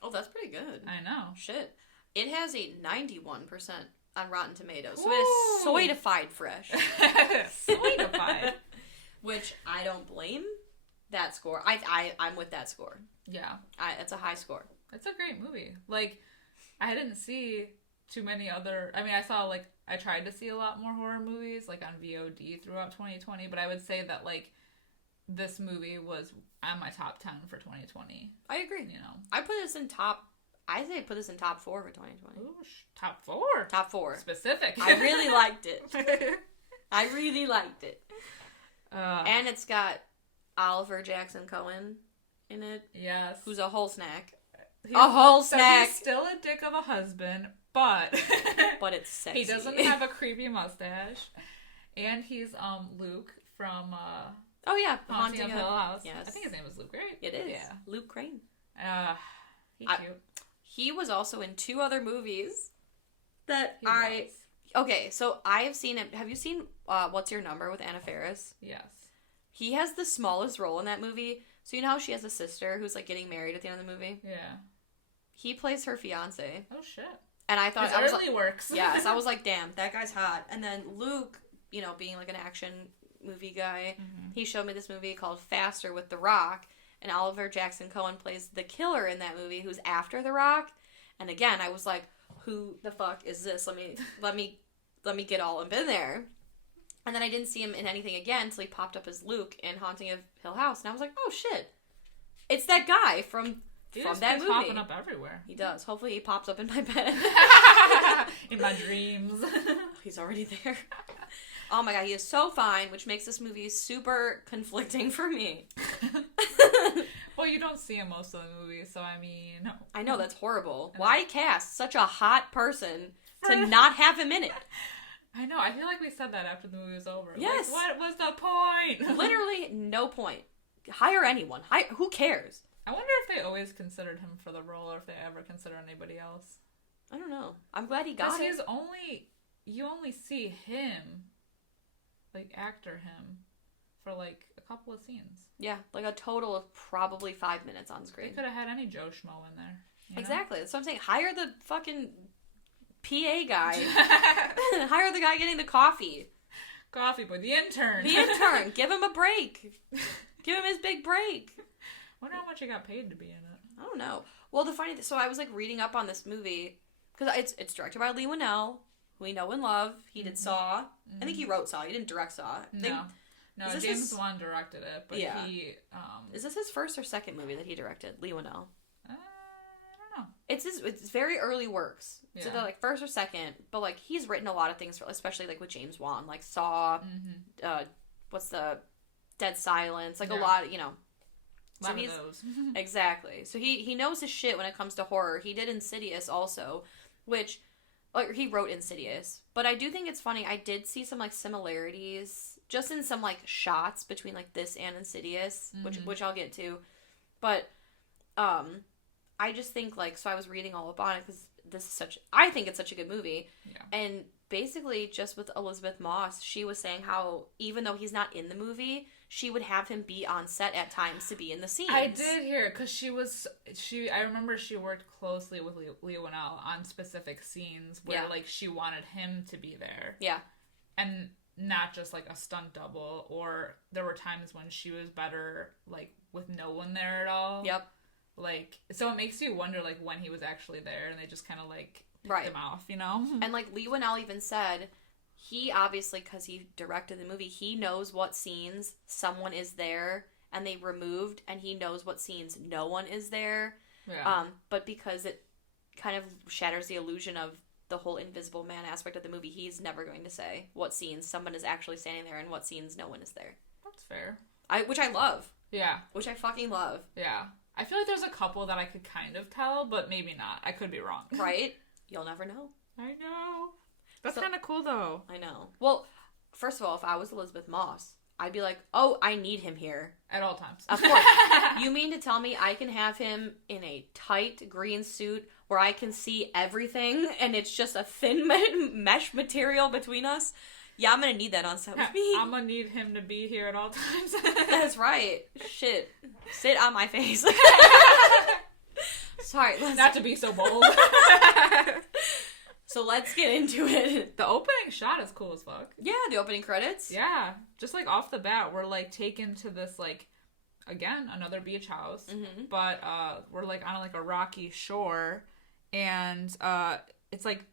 Oh, that's pretty good. I know. Shit. It has a 91% on Rotten Tomatoes. So it is solidified fresh. Solidified. Which I don't blame that score. I'm with that score. Yeah. It's a high score. It's a great movie. Like, I didn't see too many other... I mean, I tried to see a lot more horror movies, like, on VOD throughout 2020, but I would say that, like, this movie was on my top 10 for 2020. I agree. You know? I put this in top 4 for 2020. Ooh, top 4? Top 4. Specific. I really liked it. I really liked it. And it's got Oliver Jackson Cohen in it. Yes. Who's a whole snack. A whole snack. He's still a dick of a husband, but... but it's sexy. He doesn't have a creepy mustache. And he's Luke from... oh, yeah. Haunting of Hill House. Yes. I think his name was Luke, right? It is. Yeah. Luke Crane. He's cute. He was also in 2 other movies that Okay, so I have seen it. Have you seen What's Your Number with Anna Faris? Yes. He has the smallest role in that movie. So you know how she has a sister who's, like, getting married at the end of the movie? Yeah. He plays her fiance. Oh, shit. And I thought... It really works. Yes, I was like, damn, that guy's hot. And then Luke, you know, being, like, an action movie guy, he showed me this movie called Faster with The Rock. and Oliver Jackson Cohen plays the killer in that movie, who's after The Rock. And again, I was like, who the fuck is this? Let me get all up in there. And then I didn't see him in anything again until he popped up as Luke in Haunting of Hill House, and I was like, oh shit, it's that guy from that movie. He's popping up everywhere. He does. Hopefully he pops up in my bed. In my dreams. He's already there. Oh my god, he is so fine, which makes this movie super conflicting for me. Well, you don't see him most of the movie, so I mean... I know, that's horrible. Why cast such a hot person to not have him in it? I know, I feel like we said that after the movie was over. Yes. Like, what was the point? Literally no point. Hire anyone. Who cares? I wonder if they always considered him for the role, or if they ever consider anybody else. I don't know. I'm glad he got it. You only see him, like, actor him, for, like, a couple of scenes. Yeah, like a total of probably 5 minutes on screen. They could have had any Joe Schmo in there. Exactly. That's what I'm saying. Hire the fucking PA guy. Hire the guy getting the coffee. Coffee boy, the intern. The intern. Give him a break. Give him his big break. Wonder how much he got paid to be in it. I don't know. Well, the funny thing, so I was like reading up on this movie because it's directed by Lee Winnell, who we know and love. He did Saw. I think he wrote Saw. He didn't direct Saw. No, James Wan directed it, but he... Is this his first or second movie that he directed, Lee Winnell? I don't know. It's very early works. Yeah. So they're like first or second, but like he's written a lot of things, especially like with James Wan, like Saw, what's the Dead Silence, like a lot, you know. So he's those. Exactly. So he knows his shit when it comes to horror. He did Insidious also, which he wrote Insidious. But I do think it's funny. I did see some like similarities just in some like shots between like this and Insidious, which I'll get to. But I just think like, so I was reading all up on it because I think it's such a good movie. Yeah. And basically just with Elizabeth Moss, she was saying how even though he's not in the movie, she would have him be on set at times to be in the scenes. I did hear it because I remember she worked closely with Lee Winnell on specific scenes where like she wanted him to be there. Yeah. And not just like a stunt double, or there were times when she was better like with no one there at all. Yep. Like, so it makes you wonder like when he was actually there and they just kind of like picked him off, you know? And like Lee Winnell even said, he obviously, because he directed the movie, he knows what scenes someone is there and they removed, and he knows what scenes no one is there. Yeah. But because it kind of shatters the illusion of the whole Invisible Man aspect of the movie, he's never going to say what scenes someone is actually standing there and what scenes no one is there. That's fair. Which I love. Yeah. Which I fucking love. Yeah. I feel like there's a couple that I could kind of tell, but maybe not. I could be wrong. Right? You'll never know. I know. That's kind of cool, though. I know. Well, first of all, if I was Elizabeth Moss, I'd be like, oh, I need him here. At all times. Of course. You mean to tell me I can have him in a tight green suit where I can see everything and it's just a thin mesh material between us? Yeah, I'm going to need that on set with me. I'm going to need him to be here at all times. That's right. Shit. Sit on my face. Sorry. Not to be so bold. So let's get into it. The opening shot is cool as fuck. Yeah, the opening credits. Yeah. Just like off the bat, we're like taken to this like, again, another beach house. Mm-hmm. But we're like on like a rocky shore. And it's like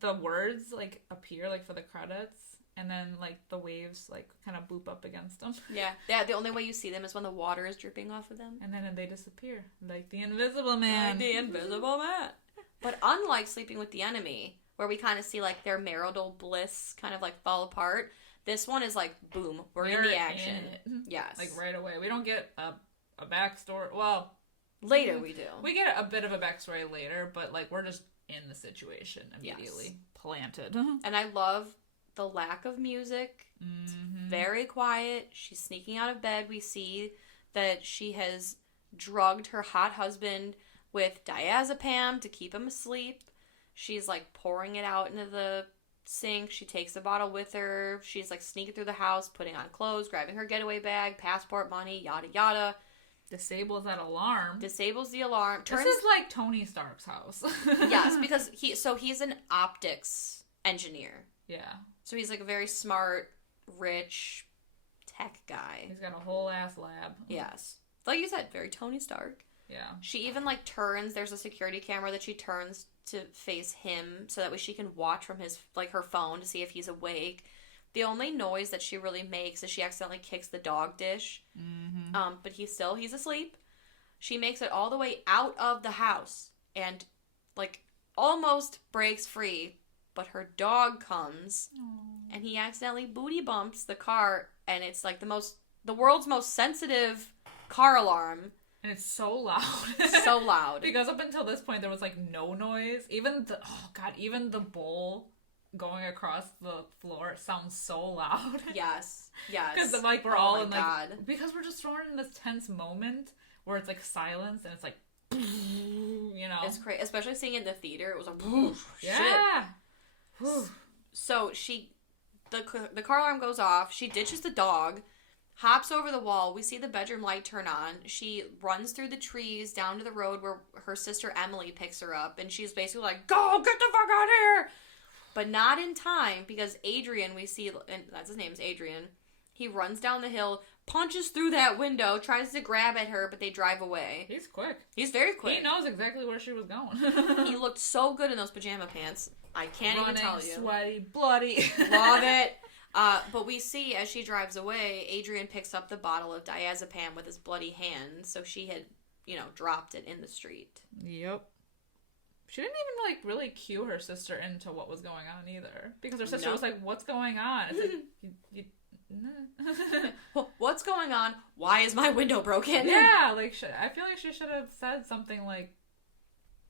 the words like appear like for the credits. And then, like, the waves, like, kind of boop up against them. Yeah. Yeah, the only way you see them is when the water is dripping off of them. And then they disappear. Like the Invisible Man. Like the Invisible Man. But unlike Sleeping with the Enemy, where we kind of see, like, their marital bliss kind of, like, fall apart, this one is like, boom, we're in the action. Yes. Like, right away. We don't get a backstory. Well. Later we do. We get a bit of a backstory later, but, like, we're just in the situation immediately. Yes. Planted. And I love the lack of music. It's very quiet. She's sneaking out of bed. We see that she has drugged her hot husband with diazepam to keep him asleep. She's like pouring it out into the sink. She takes the bottle with her. She's like sneaking through the house, putting on clothes, grabbing her getaway bag, passport, money, yada yada. Disables that alarm. Disables the alarm. This is like Tony Stark's house. Yes, because he's an optics engineer. Yeah. So he's like a very smart, rich tech guy. He's got a whole ass lab. Yes. like you said, very Tony Stark. Yeah. She even, like, turns, there's a security camera that she turns to face him so that way she can watch from his, like, her phone to see if he's awake. The only noise that she really makes is she accidentally kicks the dog dish. Mm-hmm. But he's asleep. She makes it all the way out of the house and, like, almost breaks free. But her dog comes and he accidentally booty bumps the car, and it's, like, the world's most sensitive car alarm. And it's so loud. So loud. Because up until this point, there was, like, no noise. Even the bowl going across the floor sounds so loud. Yes. Because, like, we're all in, like... Because we're just thrown in this tense moment where it's, like, silence, and it's, like... You know? It's crazy. Especially seeing it in the theater, it was like... Yeah! Shit. So, the car alarm goes off. She ditches the dog. Hops over the wall. We see the bedroom light turn on. She runs through the trees down to the road where her sister Emily picks her up. And she's basically like, go, get the fuck out of here! But not in time, because Adrian, we see, and that's his name, is Adrian. He runs down the hill, punches through that window, tries to grab at her, but they drive away. He's quick. He's very quick. He knows exactly where she was going. He looked so good in those pajama pants. I can't even tell you. Sweaty, bloody. Love it. But we see, as she drives away, Adrian picks up the bottle of diazepam with his bloody hand, so she had, dropped it in the street. Yep. She didn't even, like, really cue her sister into what was going on, either. Because her sister was like, what's going on? It's like, what's going on? Why is my window broken? Yeah, like, I feel like she should have said something, like,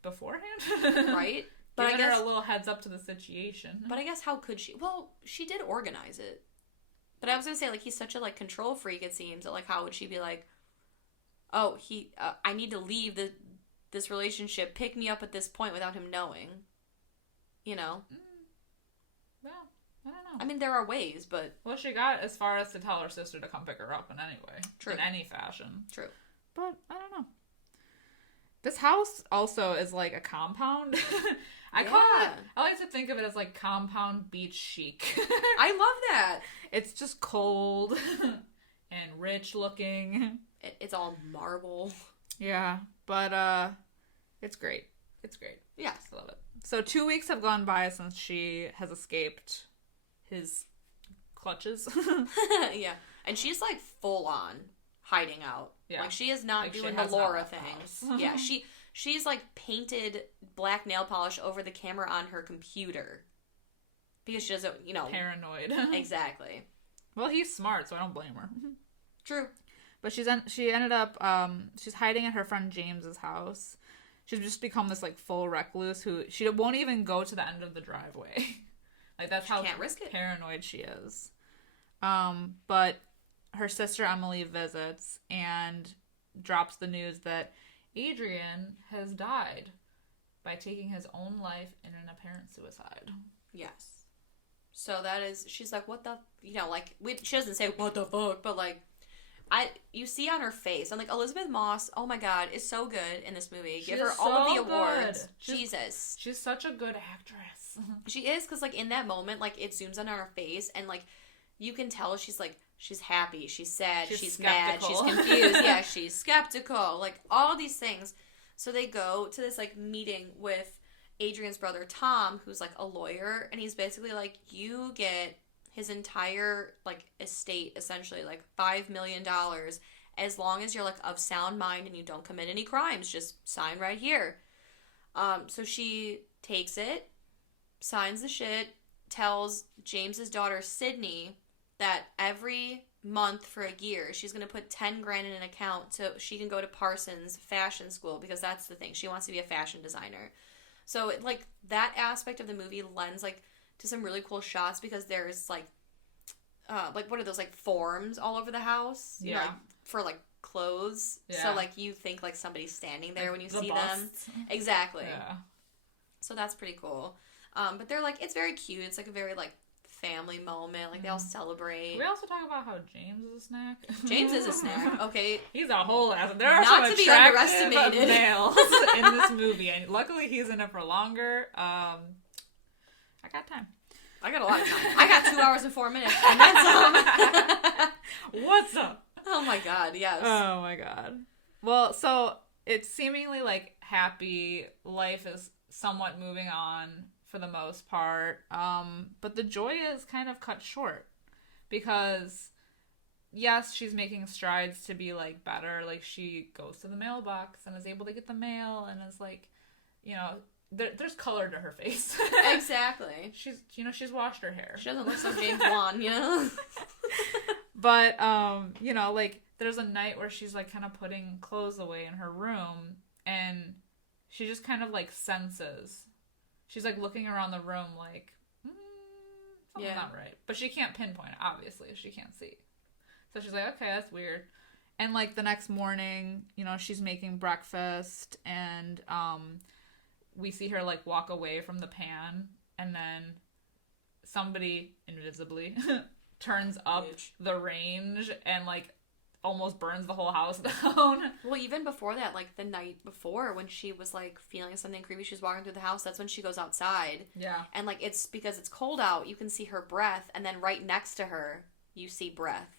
beforehand. Right? But Giving I guess her a little heads up to the situation. But I guess how could she? Well, she did organize it. But I was gonna say, like, he's such a, like, control freak, it seems. That, like, how would she be like, oh, I need to leave this relationship, pick me up at this point without him knowing. You know? Well, I don't know. I mean, there are ways, but... Well, she got as far as to tell her sister to come pick her up in any way. True. In any fashion. True. But, I don't know. This house also is like a compound. I like to think of it as like compound beach chic. I love that. It's just cold and rich looking. It's all marble. Yeah, but it's great. It's great. Yes. I love it. So 2 weeks have gone by since she has escaped his clutches. Yeah. And she's like full on hiding out. Yeah. Like she is not doing the Laura thing. Yeah, she's like painted black nail polish over the camera on her computer. Because she doesn't, paranoid. Exactly. Well, he's smart, so I don't blame her. True. But she ended up she's hiding at her friend James's house. She's just become this like full recluse who she won't even go to the end of the driveway. Like that's how can't risk it. Paranoid she is. But her sister Emily visits and drops the news that Adrian has died by taking his own life in an apparent suicide. Yes. So that is, she's like, what the, she doesn't say what the fuck, but like, you see on her face, I'm like, Elizabeth Moss, oh my god, is so good in this movie. Give her all of the awards. Jesus. She's such a good actress. She is, because like in that moment, like it zooms in on her face and like, you can tell she's like, she's happy, she's sad, she's mad, she's confused. Yeah, she's skeptical. Like, all these things. So they go to this, like, meeting with Adrian's brother, Tom, who's, like, a lawyer. And he's basically like, you get his entire, like, estate, essentially, like, $5 million, as long as you're, like, of sound mind and you don't commit any crimes. Just sign right here. So she takes it, signs the shit, tells James's daughter, Sydney, that every month for a year she's going to put 10 grand in an account so she can go to Parsons fashion school, because that's the thing, she wants to be a fashion designer. So like that aspect of the movie lends like to some really cool shots, because there's like what are those, like forms all over the house, like for like clothes. So like you think like somebody's standing there like when you see busts. Them exactly. So that's pretty cool. But they're like, it's very cute, it's like a very like family moment, like they all celebrate. Can we also talk about how James is a snack? James is a snack. Okay, he's a whole ass. There are not some to be underestimated males in this movie, and luckily he's in it for longer. I got time. I got a lot of time. I got 2 hours and 4 minutes, and then some. What's up? Oh my god, yes. Oh my god. Well, so it's seemingly like happy. Life is somewhat moving on for the most part. But the joy is kind of cut short because yes, she's making strides to be like better. Like she goes to the mailbox and is able to get the mail and is like, there's color to her face. Exactly. She's washed her hair. She doesn't look so James Wan, But like there's a night where she's like kind of putting clothes away in her room and she just kind of like senses. She's like looking around the room like, something's not right. But she can't pinpoint it, obviously. She can't see. So she's like, okay, that's weird. And like the next morning, she's making breakfast and we see her like walk away from the pan and then somebody invisibly turns up the range and like almost burns the whole house down. Well, even before that, like the night before when she was like feeling something creepy, she was walking through the house, that's when she goes outside. Yeah. And like it's because it's cold out, you can see her breath, and then right next to her you see breath.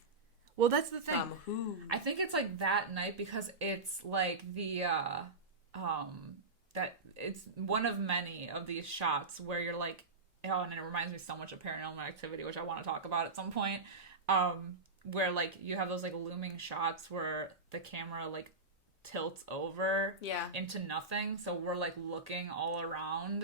Well, that's the thing. From who? I think it's like that night because it's like the that it's one of many of these shots where you're like, oh, and it reminds me so much of Paranormal Activity, which I want to talk about at some point. Where like you have those like looming shots where the camera like tilts over into nothing, so we're like looking all around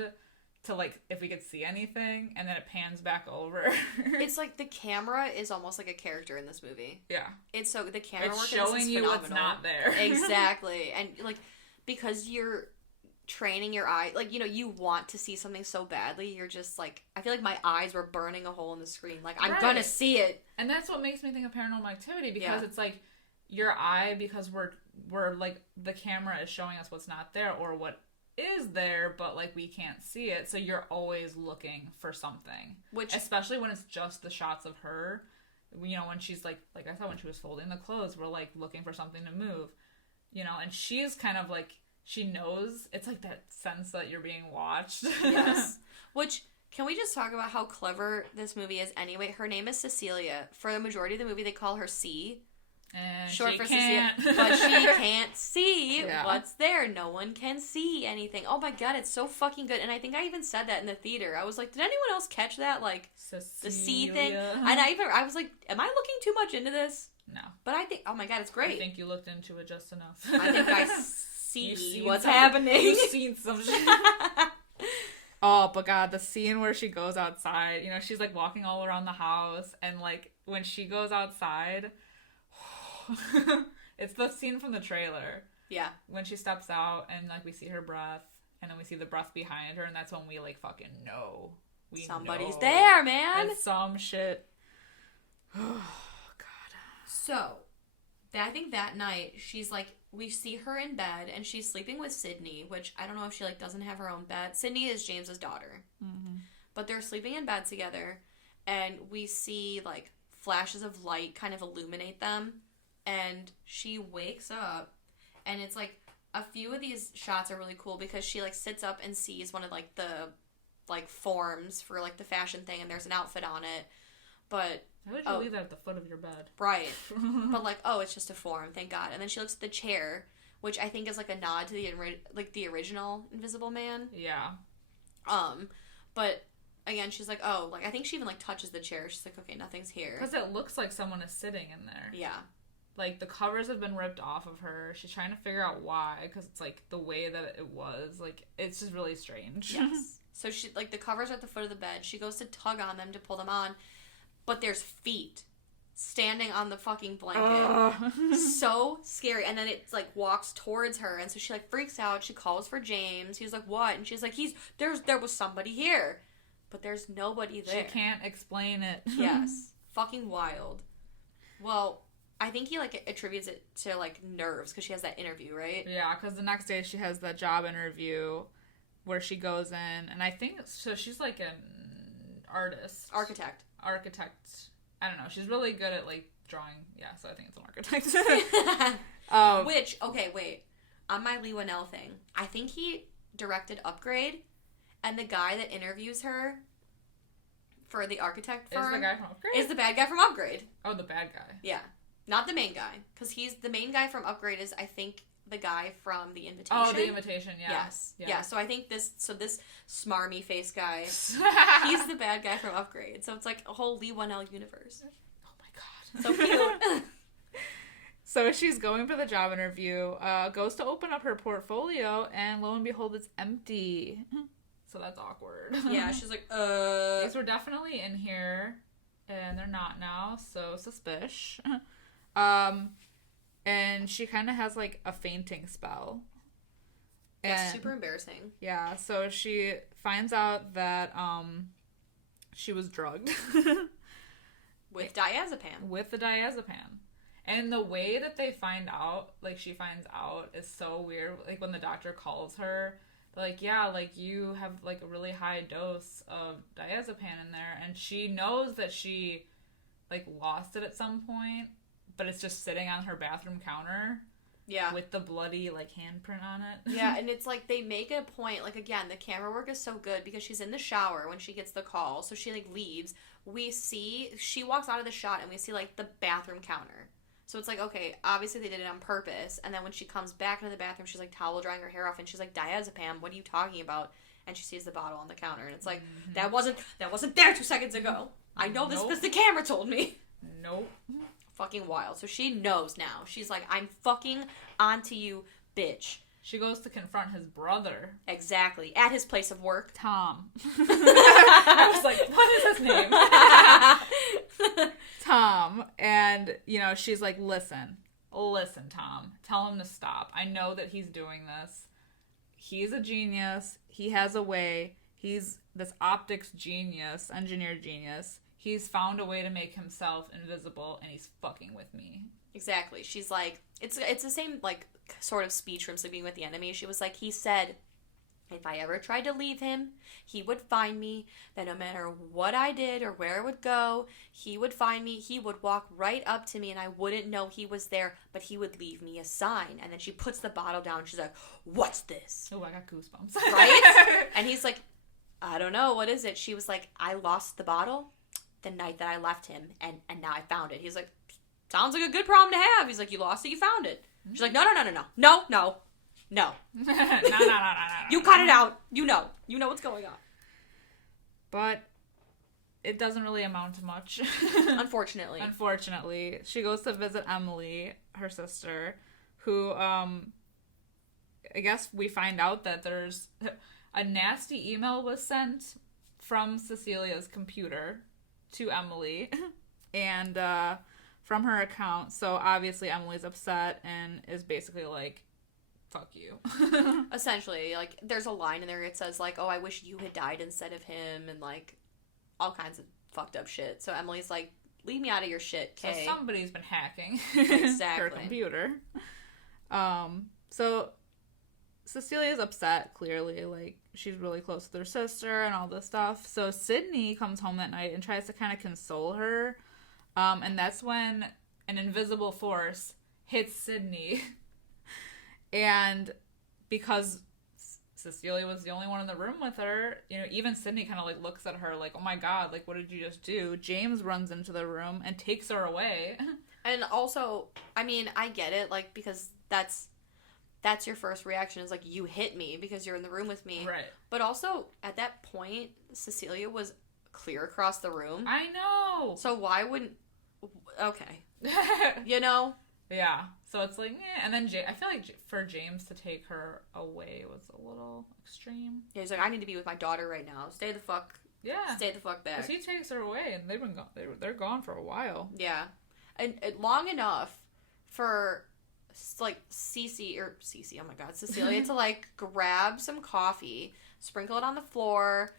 to like if we could see anything, and then it pans back over. It's like the camera is almost like a character in this movie. Yeah, it's so the camera it's work showing is you phenomenal. what's not there. Exactly, and like because you're training your eye, like you want to see something so badly, you're just like, I feel like my eyes were burning a hole in the screen, like I'm gonna see it. And that's what makes me think of Paranormal Activity, because it's like your eye, because we're like the camera is showing us what's not there or what is there, but like we can't see it, so you're always looking for something, which especially when it's just the shots of her, when she's like I thought when she was folding the clothes, we're like looking for something to move, and she's kind of like, she knows, it's like that sense that you're being watched. Yes. Which, can we just talk about how clever this movie is anyway? Her name is Cecilia. For the majority of the movie, they call her C. And short for can't. Cecilia. But she can't see what's there. No one can see anything. Oh my god, it's so fucking good. And I think I even said that in the theater. I was like, did anyone else catch that? Like, Cecilia. The C thing? And I was like, am I looking too much into this? No. But I think, oh my god, it's great. I think you looked into it just enough. I think I see what's happening. You've seen some shit. Oh, but god, the scene where she goes outside, she's like walking all around the house, and like when she goes outside, it's the scene from the trailer. Yeah. When she steps out and like we see her breath, and then we see the breath behind her, and that's when we like fucking know. Somebody's there, man. It's some shit. Oh, god. So, I think that night, she's like, we see her in bed, and she's sleeping with Sydney, which I don't know if she like doesn't have her own bed. Sydney is James's daughter. Mm-hmm. But they're sleeping in bed together, and we see like flashes of light kind of illuminate them, and she wakes up, and it's like a few of these shots are really cool because she like sits up and sees one of like the like forms for like the fashion thing, and there's an outfit on it, but how would you leave that at the foot of your bed? Right. But like, oh, it's just a form, thank God. And then she looks at the chair, which I think is like a nod to the original Invisible Man. Yeah. But again, she's like, oh, like I think she even like touches the chair. She's like, okay, nothing's here. Because it looks like someone is sitting in there. Yeah. Like the covers have been ripped off of her. She's trying to figure out why, because it's like the way that it was. Like it's just really strange. Yes. So she like the covers are at the foot of the bed. She goes to tug on them to pull them on. But there's feet standing on the fucking blanket. So scary. And then it like walks towards her, and so she like freaks out. She calls for James. He's like, what? And she's like, there was somebody here. But there's nobody there. She can't explain it. Yes. Fucking wild. Well, I think he like attributes it to like nerves because she has that interview, right? Yeah, because the next day she has that job interview where she goes in, and I think so she's like an architect. I don't know. She's really good at like drawing. Yeah, so I think it's an architect. Which, okay, wait. On my Lee Winnell thing, I think he directed Upgrade, and the guy that interviews her for the architect firm is the guy from Upgrade? Is the bad guy from Upgrade. Oh, the bad guy. Yeah. Not the main guy, because he's the main guy from Upgrade is, I think, the guy from The Invitation. Oh, The Invitation, yeah. Yes. Yeah, so I think this smarmy face guy, he's the bad guy from Upgrade. So it's like a whole Lee One-L universe. Oh my god. So cute. So she's going for the job interview, goes to open up her portfolio, and lo and behold, it's empty. So that's awkward. Yeah, she's like, These were definitely in here, and they're not now, so suspicious. And she kind of has, like, a fainting spell. That's super embarrassing. Yeah, so she finds out that, she was drugged. With diazepam. With the diazepam. And the way that they find out, like, she finds out is so weird. Like, when the doctor calls her, they're like, yeah, like, you have, like, a really high dose of diazepam in there. And she knows that she, like, lost it at some point, but it's just sitting on her bathroom counter. Yeah. With the bloody, like, handprint on it. Yeah, and it's like they make a point, like, again, the camera work is so good because she's in the shower when she gets the call. So she, like, leaves. She walks out of the shot and we see, like, the bathroom counter. So it's like, okay, obviously they did it on purpose. And then when she comes back into the bathroom, she's, like, towel drying her hair off. And she's like, diazepam, what are you talking about? And she sees the bottle on the counter. And it's like, that wasn't there 2 seconds ago. I know this because the camera told me. Nope. Fucking wild. So she knows now. She's like, I'm fucking onto you, bitch. She goes to confront his brother. Exactly. At his place of work. Tom. I was like, what is his name? Tom. And, you know, she's like, listen, Tom. Tell him to stop. I know that he's doing this. He's a genius. He has a way. He's this optics genius, engineer genius. He's found a way to make himself invisible, and he's fucking with me. Exactly. She's like, it's the same, like, sort of speech from Sleeping with the Enemy. She was like, he said, if I ever tried to leave him, he would find me, that no matter what I did or where I would go, he would find me, he would walk right up to me, and I wouldn't know he was there, but he would leave me a sign. And then she puts the bottle down, and she's like, what's this? Oh, I got goosebumps. Right? And he's like, I don't know, what is it? She was like, I lost the bottle the night that I left him, and now I found it. He's like, sounds like a good problem to have. He's like, you lost it, you found it. She's like, no. No. No. You cut it out. You know what's going on. But it doesn't really amount to much. Unfortunately. She goes to visit Emily, her sister, who, I guess we find out that there's a nasty email was sent from Cecilia's computer to Emily and from her account. So obviously Emily's upset and is basically like, fuck you. Essentially, like, there's a line in there that says, like, oh, I wish you had died instead of him, and, like, all kinds of fucked up shit. So Emily's like, leave me out of your shit, Kay. So somebody's been hacking exactly. her computer. So Cecilia's upset, clearly. Like, she's really close with her sister and all this stuff. So Sydney comes home that night and tries to kind of console her. And that's when an invisible force hits Sydney. And because Cecilia was the only one in the room with her, you know, even Sydney kind of, like, looks at her like, oh my god, like, what did you just do? James runs into the room and takes her away. And also, I mean, I get it, like, because that's your first reaction is, like, you hit me because you're in the room with me. Right. But also, at that point, Cecilia was clear across the room. I know! So why wouldn't... Okay. You know? Yeah. So it's like, yeah. And then I feel like for James to take her away was a little extreme. Yeah, he's like, I need to be with my daughter right now. Stay the fuck back. Because he takes her away, and they're gone for a while. Yeah. And long enough for, like, Cecilia, Cecilia to, like, grab some coffee, sprinkle it on the floor.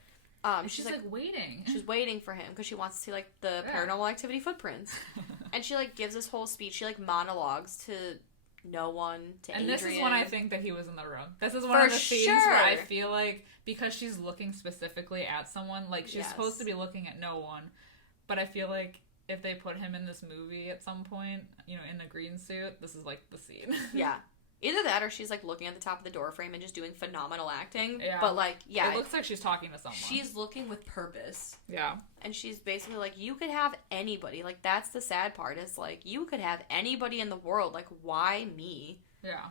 She's like waiting. She's waiting for him because she wants to see, like, the Paranormal Activity footprints. And she, like, gives this whole speech. She, like, monologues to no one, to Adrian. And this is when I think that he was in the room. This is one of the scenes where I feel like, because she's looking specifically at someone, like, she's supposed to be looking at no one. But I feel like if they put him in this movie at some point, you know, in a green suit, this is, like, the scene. Yeah. Either that or she's, like, looking at the top of the door frame and just doing phenomenal acting. Yeah. But, like, yeah. It looks like she's talking to someone. She's looking with purpose. Yeah. And she's basically like, you could have anybody. Like, that's the sad part. Is, like, you could have anybody in the world. Like, why me? Yeah.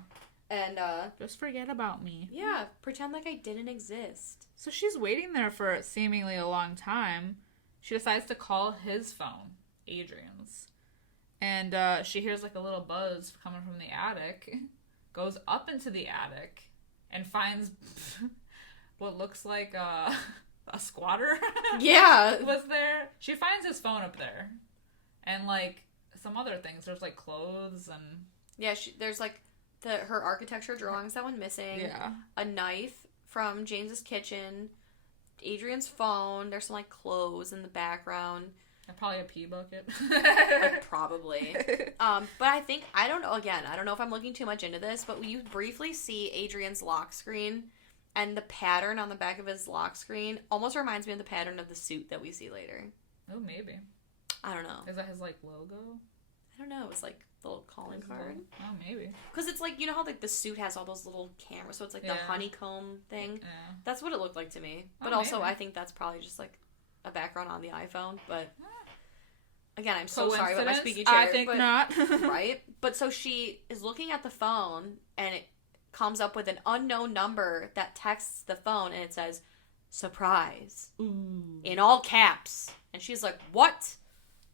And, just forget about me. yeah, pretend like I didn't exist. So she's waiting there for seemingly a long time. She decides to call his phone, Adrian's. And she hears, like, a little buzz coming from the attic. Goes up into the attic and finds what looks like a squatter. Yeah. Was there. She finds his phone up there. And, like, some other things. There's, like, clothes and... Yeah, there's, like, her architecture drawings that went missing. Yeah. A knife from James's kitchen. Adrian's phone. There's some, like, clothes in the background. Probably a pee bucket. Like, probably. But I think, I don't know if I'm looking too much into this, but you briefly see Adrian's lock screen, and the pattern on the back of his lock screen almost reminds me of the pattern of the suit that we see later. Oh, maybe. I don't know. Is that his, like, logo? I don't know. It's like the little calling card. Oh, maybe. Because it's like, you know how, like, the suit has all those little cameras, so it's like the honeycomb thing? Yeah. That's what it looked like to me. But Oh, also, maybe. I think that's probably just, like, a background on the iPhone, but... Again, I'm so sorry about my squeaky chair. I think but, not. Right? But so she is looking at the phone, and it comes up with an unknown number that texts the phone, and it says, surprise. Ooh. In all caps. And she's like, what?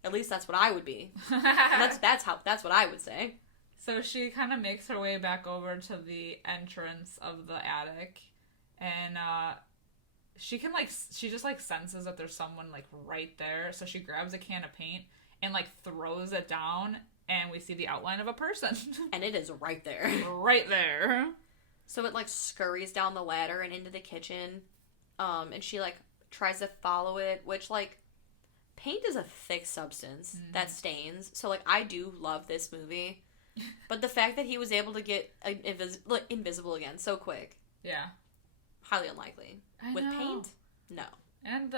At least that's what I would be. That's what I would say. So she kind of makes her way back over to the entrance of the attic, and she just, like, senses that there's someone, like, right there, so she grabs a can of paint and, like, throws it down, and we see the outline of a person. And it is right there. Right there. So it, like, scurries down the ladder and into the kitchen, and she, like, tries to follow it, which, like, paint is a thick substance that stains, so, like, I do love this movie, but the fact that he was able to get invisible again so quick. Yeah. Highly unlikely. With paint? No. And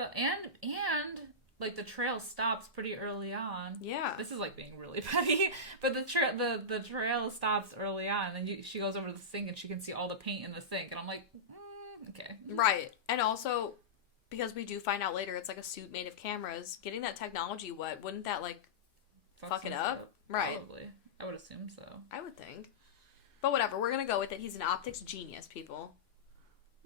like, the trail stops pretty early on. Yeah. This is, like, being really petty, but the trail stops early on, and then she goes over to the sink and she can see all the paint in the sink, and I'm like, okay. Right. And also, because we do find out later it's like a suit made of cameras, getting that technology wet, wouldn't that, like, fuck it up? Right. Probably. I would assume so. I would think. But whatever, we're gonna go with it. He's an optics genius, people.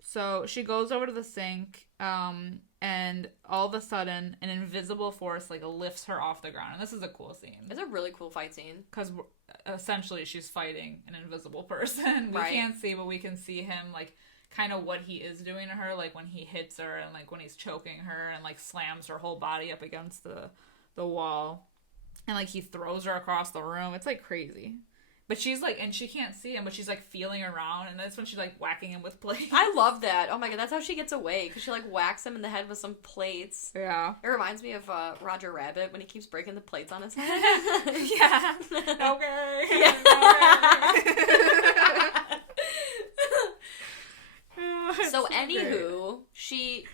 So she goes over to the sink, and all of a sudden, an invisible force, like, lifts her off the ground. And this is a cool scene. It's a really cool fight scene. Because essentially she's fighting an invisible person. We can't see, but we can see him, like, kind of what he is doing to her, like, when he hits her and, like, when he's choking her and, like, slams her whole body up against the wall. And, like, he throws her across the room. It's, like, crazy. But she's, like, and she can't see him, but she's, like, feeling around, and that's when she's, like, whacking him with plates. I love that. Oh my god, that's how she gets away, because she, like, whacks him in the head with some plates. Yeah. It reminds me of Roger Rabbit when he keeps breaking the plates on his head. Yeah. Okay. Yeah. So, anywho, she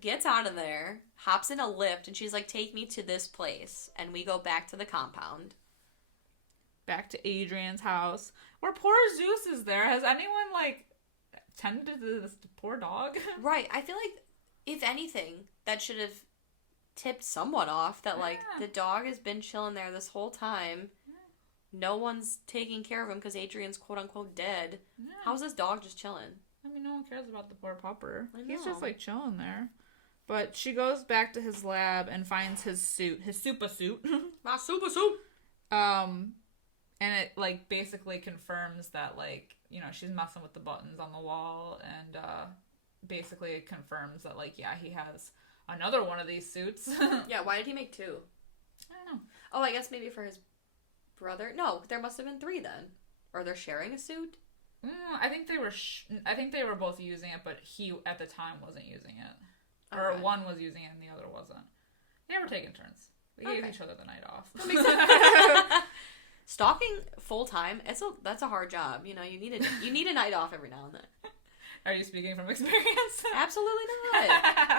gets out of there, hops in a lift, and she's like, take me to this place. And we go back to the compound. Back to Adrian's house, where poor Zeus is there. Has anyone, like, tended to this poor dog? Right. I feel like, if anything, that should have tipped someone off that, like, the dog has been chilling there this whole time. No one's taking care of him because Adrian's quote-unquote dead. Yeah. How's this dog just chilling? I mean, no one cares about the poor pupper. He's just, like, chilling there. But she goes back to his lab and finds his suit. His super suit. My super suit! And it, like, basically confirms that, like, you know, she's messing with the buttons on the wall. And basically it confirms that, like, yeah, he has another one of these suits. Yeah, why did he make two? I don't know. Oh, I guess maybe for his brother? No, there must have been three then. Or they're sharing a suit? I think they were. I think they were both using it, but he at the time wasn't using it, or okay. One was using it and the other wasn't. They were taking turns. We gave each other the night off. That makes sense. Stalking full time, that's a hard job. You know, you need a night off every now and then. Are you speaking from experience? Absolutely not.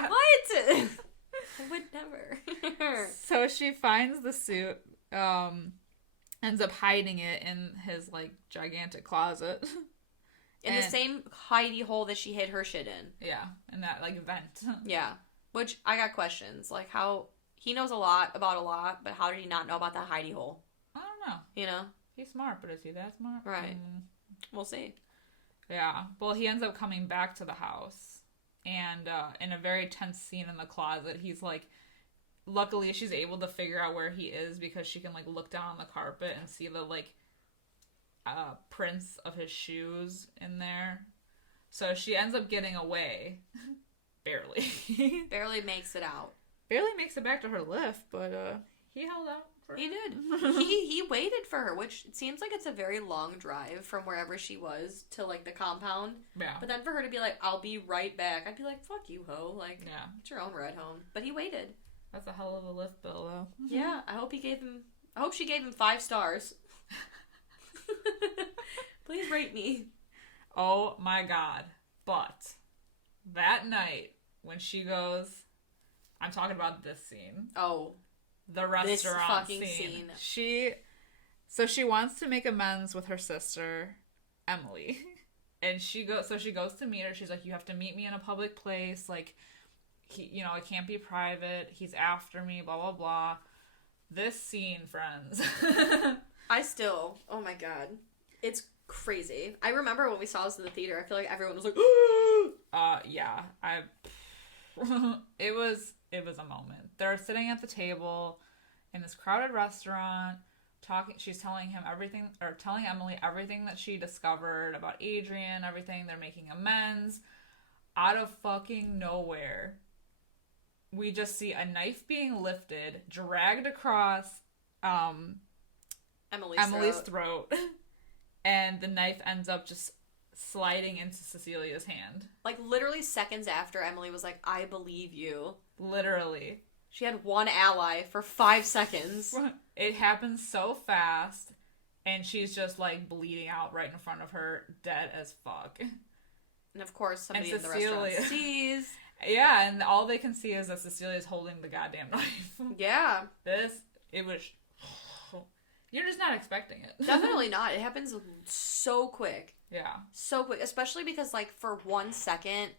What? I would never. So she finds the suit, ends up hiding it in his, like, gigantic closet. In the same hidey hole that she hid her shit in. Yeah, in that, like, vent. Yeah. Which, I got questions. Like, how... He knows a lot about a lot, but how did he not know about that hidey hole? I don't know. You know? He's smart, but is he that smart? Right. We'll see. Yeah. Well, he ends up coming back to the house. And in a very tense scene in the closet, he's, like... Luckily, she's able to figure out where he is because she can, like, look down on the carpet and see the, like... prints of his shoes in there. So she ends up getting away. Barely. Barely makes it out. Barely makes it back to her lift, but he held out for her. He did. He waited for her, which it seems like it's a very long drive from wherever she was to, like, the compound. Yeah. But then for her to be like, I'll be right back, I'd be like, fuck you, ho. Like, yeah. It's your own ride home. But he waited. That's a hell of a lift bill, though. Yeah, I hope she gave him 5 stars. Please rate me. Oh my god. But that night when she goes, I'm talking about this scene. Oh. The restaurant this fucking scene. She wants to make amends with her sister, Emily. And she goes to meet her. She's like, you have to meet me in a public place. Like, it can't be private. He's after me, blah, blah, blah. This scene, friends. Oh my god. It's crazy. I remember when we saw this in the theater, I feel like everyone was like, yeah. It was a moment. They're sitting at the table in this crowded restaurant, talking. She's telling Emily everything that she discovered about Adrian, everything. They're making amends. Out of fucking nowhere, we just see a knife being lifted, dragged across Emily's throat, and the knife ends up just sliding into Cecilia's hand. Like, literally seconds after, Emily was like, I believe you. Literally. She had one ally for 5 seconds. It happens so fast, and she's just, like, bleeding out right in front of her, dead as fuck. And of course, somebody in the restaurant sees. Yeah, and all they can see is that Cecilia's holding the goddamn knife. Yeah. You're just not expecting it. Definitely not. It happens so quick. Yeah. So quick. Especially because, like, for 1 second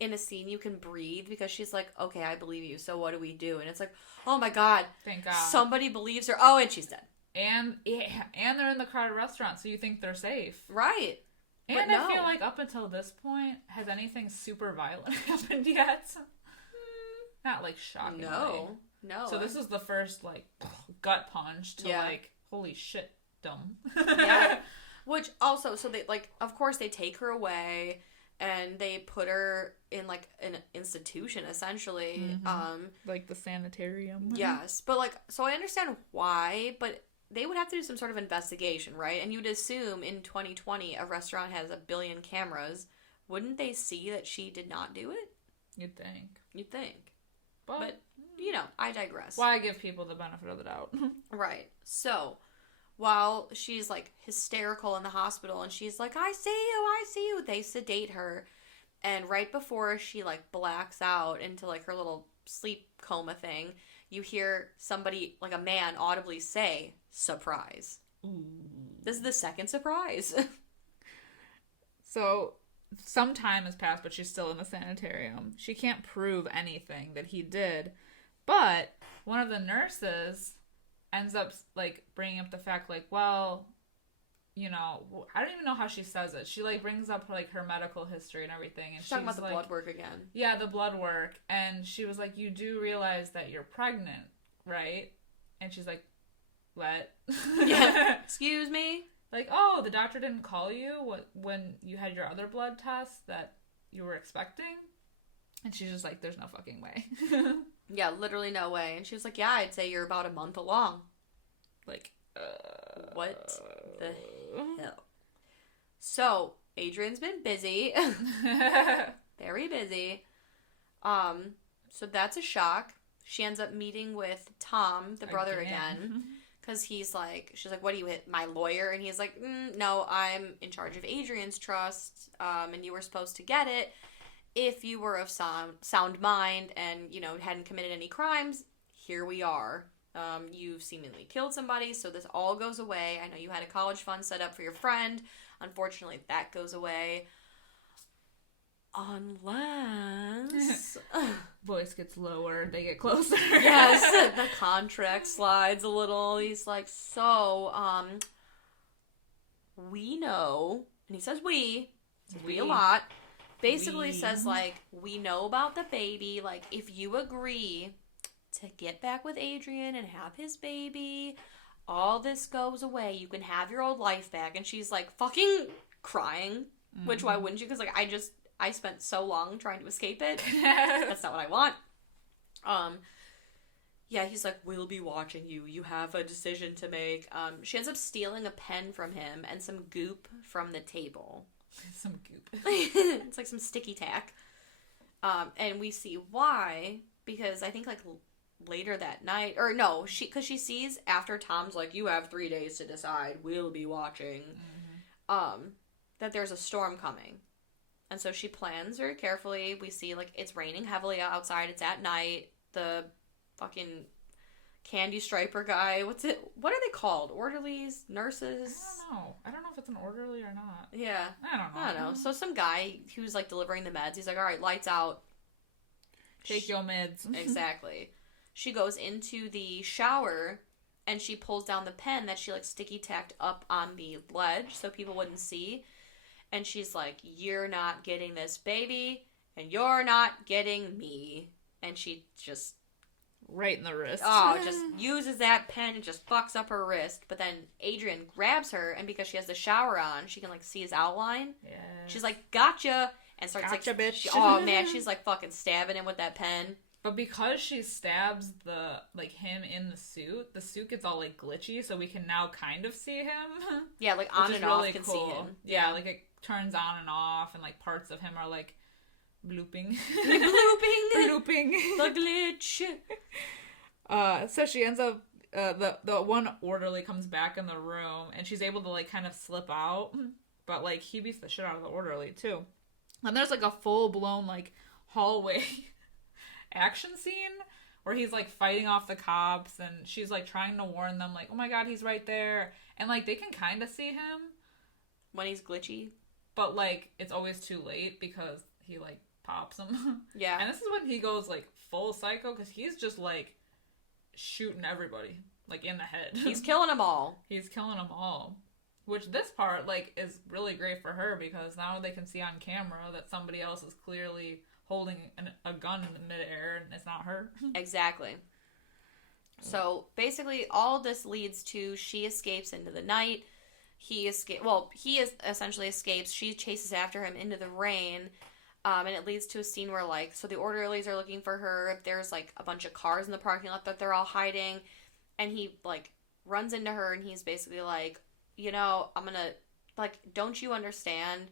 in a scene you can breathe because she's like, okay, I believe you, so what do we do? And it's like, oh my god. Thank God. Somebody believes her. Oh, and she's dead. And they're in the crowded restaurant, so you think they're safe. Right. And I feel like up until this point, has anything super violent happened yet? Not, like, shockingly. No. So this is the first, like, gut punch to, like, holy shit, dumb. Yeah. Which also, so they, like, of course they take her away and they put her in, like, an institution, essentially. Mm-hmm. Like the sanitarium. Yes. But, like, so I understand why, but they would have to do some sort of investigation, right? And you'd assume in 2020 a restaurant has 1 billion cameras. Wouldn't they see that she did not do it? You'd think. But I digress. Why give people the benefit of the doubt? Right. So, while she's, like, hysterical in the hospital and she's like, I see you, they sedate her. And right before she, like, blacks out into, like, her little sleep coma thing, you hear somebody, like a man, audibly say, surprise. Ooh. This is the second surprise. So, some time has passed, but she's still in the sanitarium. She can't prove anything that he did. But one of the nurses ends up, like, bringing up the fact, like, well, I don't even know how she says it. She, like, brings up, like, her medical history and everything. And she's talking about the blood work again. Yeah, the blood work. And she was like, you do realize that you're pregnant, right? And she's like, what? Yeah. Excuse me? Like, oh, the doctor didn't call you when you had your other blood test that you were expecting? And she's just like, there's no fucking way. Yeah, literally no way. And she was like, yeah, I'd say you're about a month along. Like, what the hell? So, Adrian's been busy. Very busy. So that's a shock. She ends up meeting with Tom, the brother again. Because she's like, what do you hit, my lawyer? And he's like, no, I'm in charge of Adrian's trust, and you were supposed to get it if you were of sound mind and, hadn't committed any crimes. Here we are. You've seemingly killed somebody, so this all goes away. I know you had a college fund set up for your friend. Unfortunately, that goes away. Unless... Voice gets lower, they get closer. Yes, the contract slides a little. He's like, so, we know, and he says we a lot. Basically says, like, we know about the baby. Like, if you agree to get back with Adrian and have his baby, all this goes away. You can have your old life back. And she's, like, fucking crying. Mm-hmm. Which, why wouldn't you? Because, like, I spent so long trying to escape it. That's not what I want. Yeah, he's like, we'll be watching you. You have a decision to make. She ends up stealing a pen from him and some goop from the table. Some goop. It's like some sticky tack. And we see why, because I think, like, later that night, or no, because she sees after Tom's like, you have 3 days to decide, we'll be watching, that there's a storm coming. And so she plans very carefully. We see, like, it's raining heavily outside. It's at night. The fucking candy striper guy. What are they called? Orderlies? Nurses? I don't know if it's an orderly or not. Yeah. I don't know. So some guy who's, like, delivering the meds, he's like, all right, lights out. Take your meds. Exactly. She goes into the shower, and she pulls down the pen that she, like, sticky tacked up on the ledge so people wouldn't see. And she's like, you're not getting this baby, and you're not getting me. And she just... right in the wrist. Oh, just uses that pen and just fucks up her wrist. But then Adrian grabs her, and because she has the shower on, she can, like, see his outline. Yeah. She's like, gotcha! And starts, gotcha, like... bitch. Oh, man, she's, like, fucking stabbing him with that pen. But because she stabs him in the suit gets all, like, glitchy, so we can now kind of see him. Yeah, like, on and off can see him. Yeah, like, it turns on and off, and, like, parts of him are, like, blooping. Blooping! The glitch! So she ends up, the one orderly comes back in the room, and she's able to, like, kind of slip out, but, like, he beats the shit out of the orderly, too. And there's, like, a full-blown, like, hallway action scene where he's, like, fighting off the cops, and she's, like, trying to warn them, like, oh my god, he's right there. And, like, they can kind of see him. When he's glitchy. But, like, it's always too late because he, like, pops him. Yeah. And this is when he goes, like, full psycho, because he's just, like, shooting everybody, like, in the head. He's killing them all. He's killing them all. Which this part, like, is really great for her, because now they can see on camera that somebody else is clearly holding a gun in midair, and it's not her. Exactly. So, basically, all this leads to she escapes into the night. He essentially escapes. She chases after him into the rain. And it leads to a scene where, like, so the orderlies are looking for her. There's, like, a bunch of cars in the parking lot that they're all hiding. And he, like, runs into her, and he's basically like, you know, I'm gonna, like, don't you understand?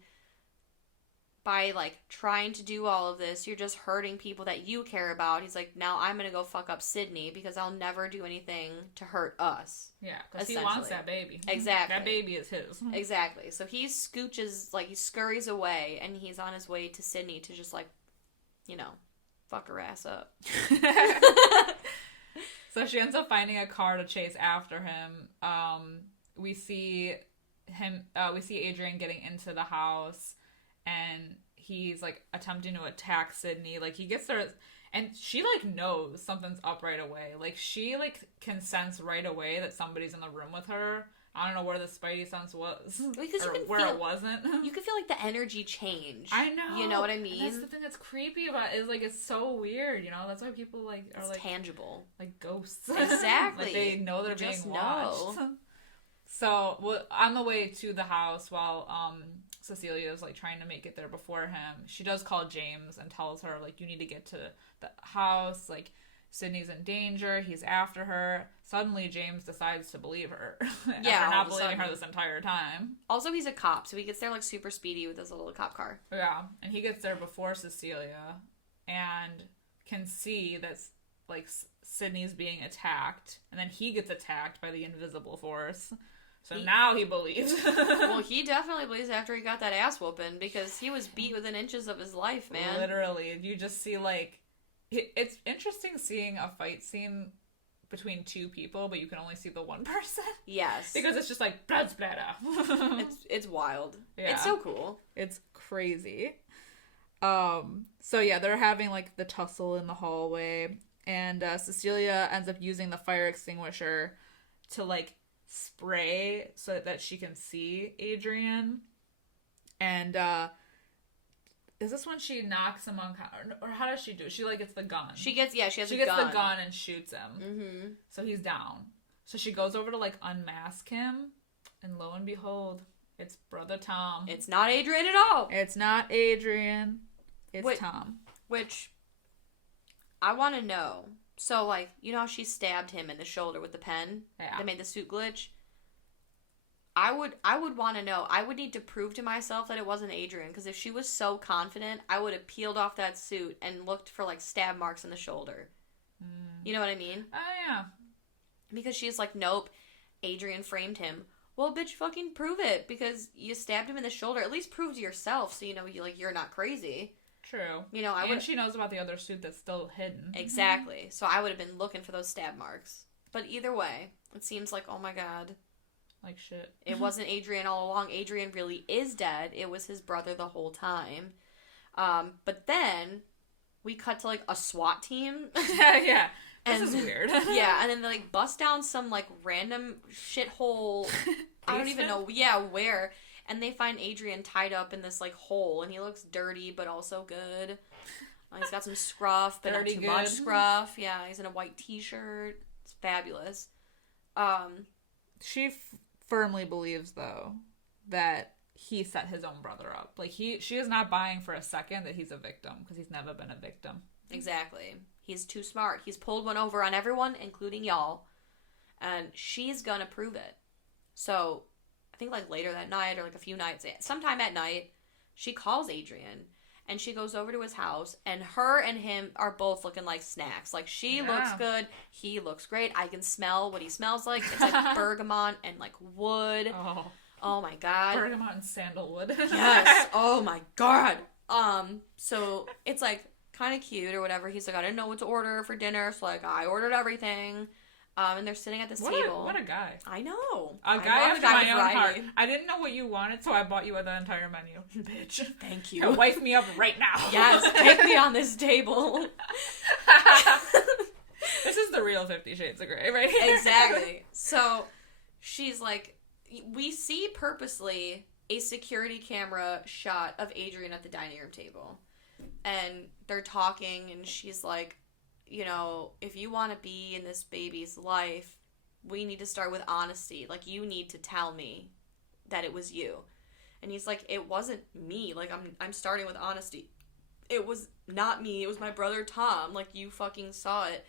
By, like, trying to do all of this, you're just hurting people that you care about. He's like, now I'm gonna go fuck up Sydney because I'll never do anything to hurt us. Yeah, because he wants that baby. Exactly. That baby is his. Exactly. So he scooches, like, he scurries away, and he's on his way to Sydney to just, like, you know, fuck her ass up. So she ends up finding a car to chase after him. We see Adrian getting into the house, and he's, like, attempting to attack Sydney. Like, he gets there, and she, like, knows something's up right away. Like, she, like, can sense right away that somebody's in the room with her. I don't know where the spidey sense was. Because or where it wasn't. You can feel, like, the energy change. I know. You know what I mean? And that's the thing that's creepy about it, is, like, it's so weird, you know? That's why people, like, are, it's like... tangible. Like ghosts. Exactly. Like, they know they're being watched. So, on the way to the house, while, Cecilia is, like, trying to make it there before him, she does call James and tells her, like, you need to get to the house, like, Sydney's in danger, he's after her. Suddenly, James decides to believe her. Yeah, after not believing her this entire time. Also, he's a cop, so he gets there, like, super speedy with his little cop car. Yeah, and he gets there before Cecilia, and can see that, like, Sydney's being attacked, and then he gets attacked by the invisible force. So now he believes. Well, he definitely believes after he got that ass whooping, because he was beat within inches of his life, man. Literally. You just see, like... It's interesting seeing a fight scene between two people, but you can only see the one person. Yes. Because it's just like blood splatter. It's wild. Yeah. It's so cool. It's crazy. So yeah, they're having like the tussle in the hallway, and Cecilia ends up using the fire extinguisher to like spray so that she can see Adrian. And is this when she knocks him unconscious? Or how does she do it? She like gets the gun. She has the gun and shoots him. Mm-hmm. So he's down. So she goes over to like unmask him, and lo and behold, it's Brother Tom. It's not Adrian at all. It's not Adrian. It's Tom. Which I want to know. So, like, you know how she stabbed him in the shoulder with the pen? Yeah. That made the suit glitch? I would want to know. I would need to prove to myself that it wasn't Adrian, because if she was so confident, I would have peeled off that suit and looked for, like, stab marks in the shoulder. You know what I mean? Oh, yeah. Because she's like, nope, Adrian framed him. Well, bitch, fucking prove it, because you stabbed him in the shoulder. At least prove to yourself so you know you're not crazy. True. You know, and she knows about the other suit that's still hidden. Exactly. So I would have been looking for those stab marks. But either way, it seems like, oh my god. Like shit. It wasn't Adrian all along. Adrian really is dead. It was his brother the whole time. But then we cut to like a SWAT team. Yeah. This is weird. Yeah, and then they like bust down some like random shithole. I don't even know. Yeah, where. And they find Adrian tied up in this, like, hole, and he looks dirty, but also good. He's got some scruff, but not too much scruff. Yeah, he's in a white t-shirt. It's fabulous. She firmly believes, though, that he set his own brother up. Like, she is not buying for a second that he's a victim, because he's never been a victim. Exactly. He's too smart. He's pulled one over on everyone, including y'all, and she's gonna prove it. So I think like later that night or like a few nights, sometime at night, she calls Adrian and she goes over to his house, and her and him are both looking like snacks. Like, she looks good, he looks great. I can smell what he smells like. It's like bergamot and like wood. Oh my god. Bergamot and sandalwood. Yes. Oh my god. So it's like kind of cute or whatever. He's like, I didn't know what to order for dinner, so like I ordered everything. And they're sitting at this table. What a guy. I know. A guy after my own heart. I didn't know what you wanted, so I bought you the entire menu. Bitch. Thank you. Now wife me up right now. Yes, take me on this table. This is the real 50 Shades of Grey right here. Exactly. So she's like, we see purposely a security camera shot of Adrian at the dining room table. And they're talking, and she's like, you know, if you want to be in this baby's life, we need to start with honesty. Like, you need to tell me that it was you. And he's like, it wasn't me. Like, I'm starting with honesty. It was not me. It was my brother Tom. Like, you fucking saw it.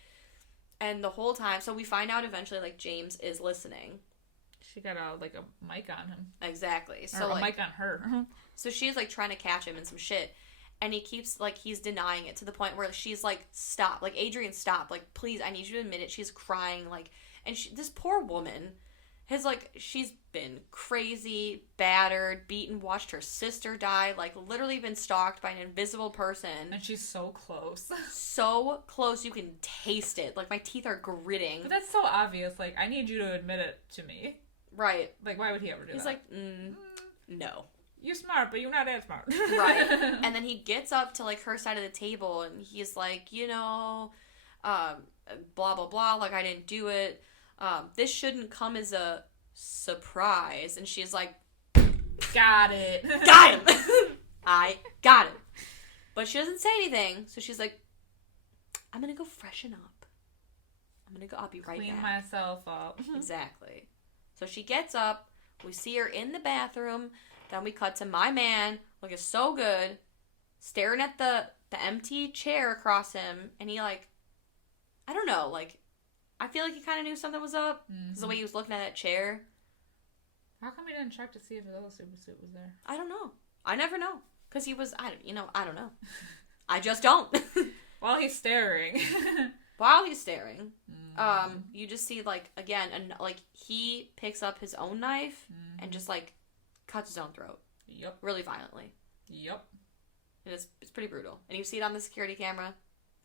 And the whole time, so we find out eventually, like, James is listening. She got a mic on him. Exactly. So, a mic on her. So she's, like, trying to catch him in some shit. And he keeps, like, he's denying it to the point where she's like, stop. Like, Adrian, stop. Like, please, I need you to admit it. She's crying, like, and this poor woman has, like, she's been crazy, battered, beaten, watched her sister die, like, literally been stalked by an invisible person. And she's so close. So close, you can taste it. Like, my teeth are gritting. But that's so obvious. Like, I need you to admit it to me. Right. Like, why would he ever do that? He's like, no. You're smart, but you're not that smart. Right. And then he gets up to, like, her side of the table, and he's like, you know, blah, blah, blah, like, I didn't do it. This shouldn't come as a surprise. And she's like, got it. Got him. I got him. But she doesn't say anything, so she's like, I'm gonna go freshen up. I'll be right back. Clean myself up. Exactly. So she gets up, we see her in the bathroom. Then we cut to my man, looking so good, staring at the empty chair across him, and he, like, I don't know, like, I feel like he kind of knew something was up, because the way he was looking at that chair. How come he didn't check to see if his other super suit was there? I don't know. I never know, because he was, I don't know. I just don't. While he's staring. You just see, like, again, and like, he picks up his own knife and just, like, cuts his own throat. Yep. Really violently. Yep. It's pretty brutal. And you see it on the security camera.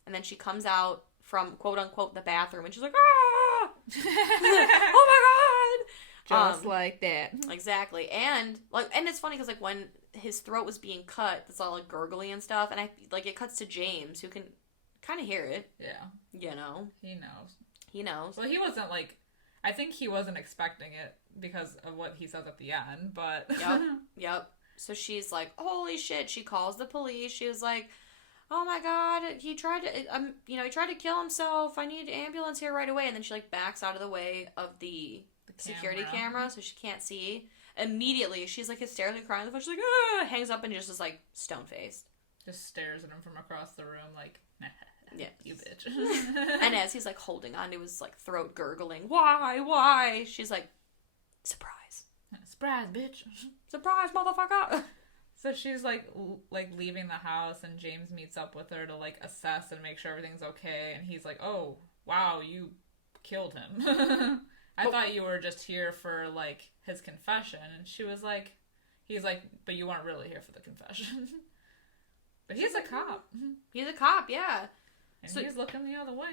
And then she comes out from, quote unquote, the bathroom. And she's like, ah! Oh my god! Just like that. Exactly. And it's funny because like when his throat was being cut, it's all like gurgly and stuff, and it cuts to James, who can kind of hear it. Yeah. You know. He knows. He knows. Well, he wasn't like, I think he wasn't expecting it because of what he says at the end, but. Yep. So she's like, holy shit. She calls the police. She was like, oh my god, he tried to kill himself. I need an ambulance here right away. And then she like backs out of the way of the security camera so she can't see. Immediately, she's like hysterically crying on the phone. She's like, ah! Hangs up and just is like stone-faced. Just stares at him from across the room like, yeah, you bitch. And as he's like holding on to his like throat gurgling, why? She's like, surprise. Surprise, bitch. Surprise, motherfucker. So she's like leaving the house, and James meets up with her to like assess and make sure everything's okay. And he's like, "Oh, wow, you killed him. I thought you were just here for like his confession." And she was like, "He's like, but you weren't really here for the confession." But he's a cop. He's a cop, yeah. And so he's looking the other way.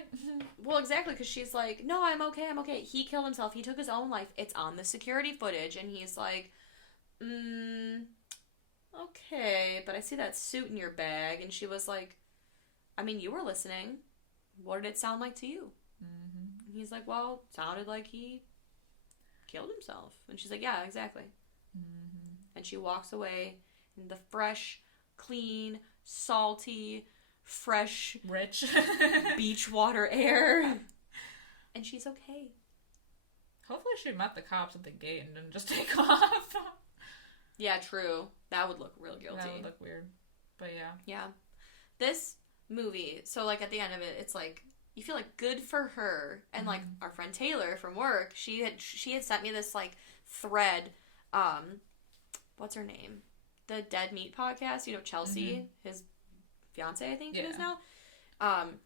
Well, exactly, because she's like, "No, I'm okay. He killed himself. He took his own life. It's on the security footage." And he's like, okay, but I see that suit in your bag. And she was like, I mean, you were listening. What did it sound like to you? Mm-hmm. And he's like, well, it sounded like he killed himself. And she's like, yeah, exactly. Mm-hmm. And she walks away in the fresh, clean, salty, fresh, rich beach water air. And she's okay. Hopefully she met the cops at the gate and didn't just take off. Yeah, true. That would look real guilty. That would look weird. But yeah. Yeah. This movie, so like at the end of it, it's like you feel like good for her. And like our friend Taylor from work, she had sent me this like thread. What's her name? The Dead Meat podcast, Chelsea, his fiance, I think it is now.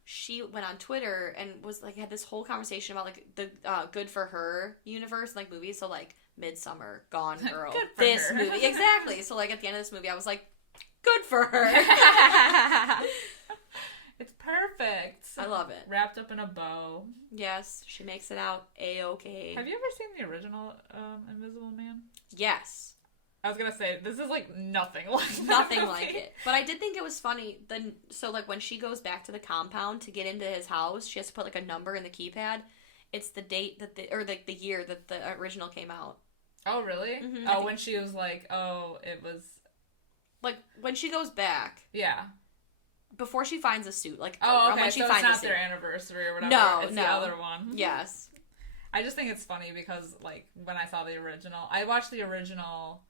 She went on Twitter and was like had this whole conversation about like the good for her universe, like movies. So like Midsummer, Gone Girl, this movie, exactly. So like at the end of this movie, I was like, good for her. It's perfect. I love it. Wrapped up in a bow. Yes, she makes it out a-okay. Have you ever seen the original Invisible Man? Yes. I was gonna say, this is like nothing like nothing like it. But I did think it was funny. So like when she goes back to the compound to get into his house, she has to put like a number in the keypad. It's the date that the year that the original came out. Oh really? Mm-hmm. Oh, when she was like, it was like when she goes back. Yeah. Before she finds a suit, like okay, when she so finds it's not their anniversary or whatever. No, it's the other one. Yes. I just think it's funny because like when I saw the original, I watched the original.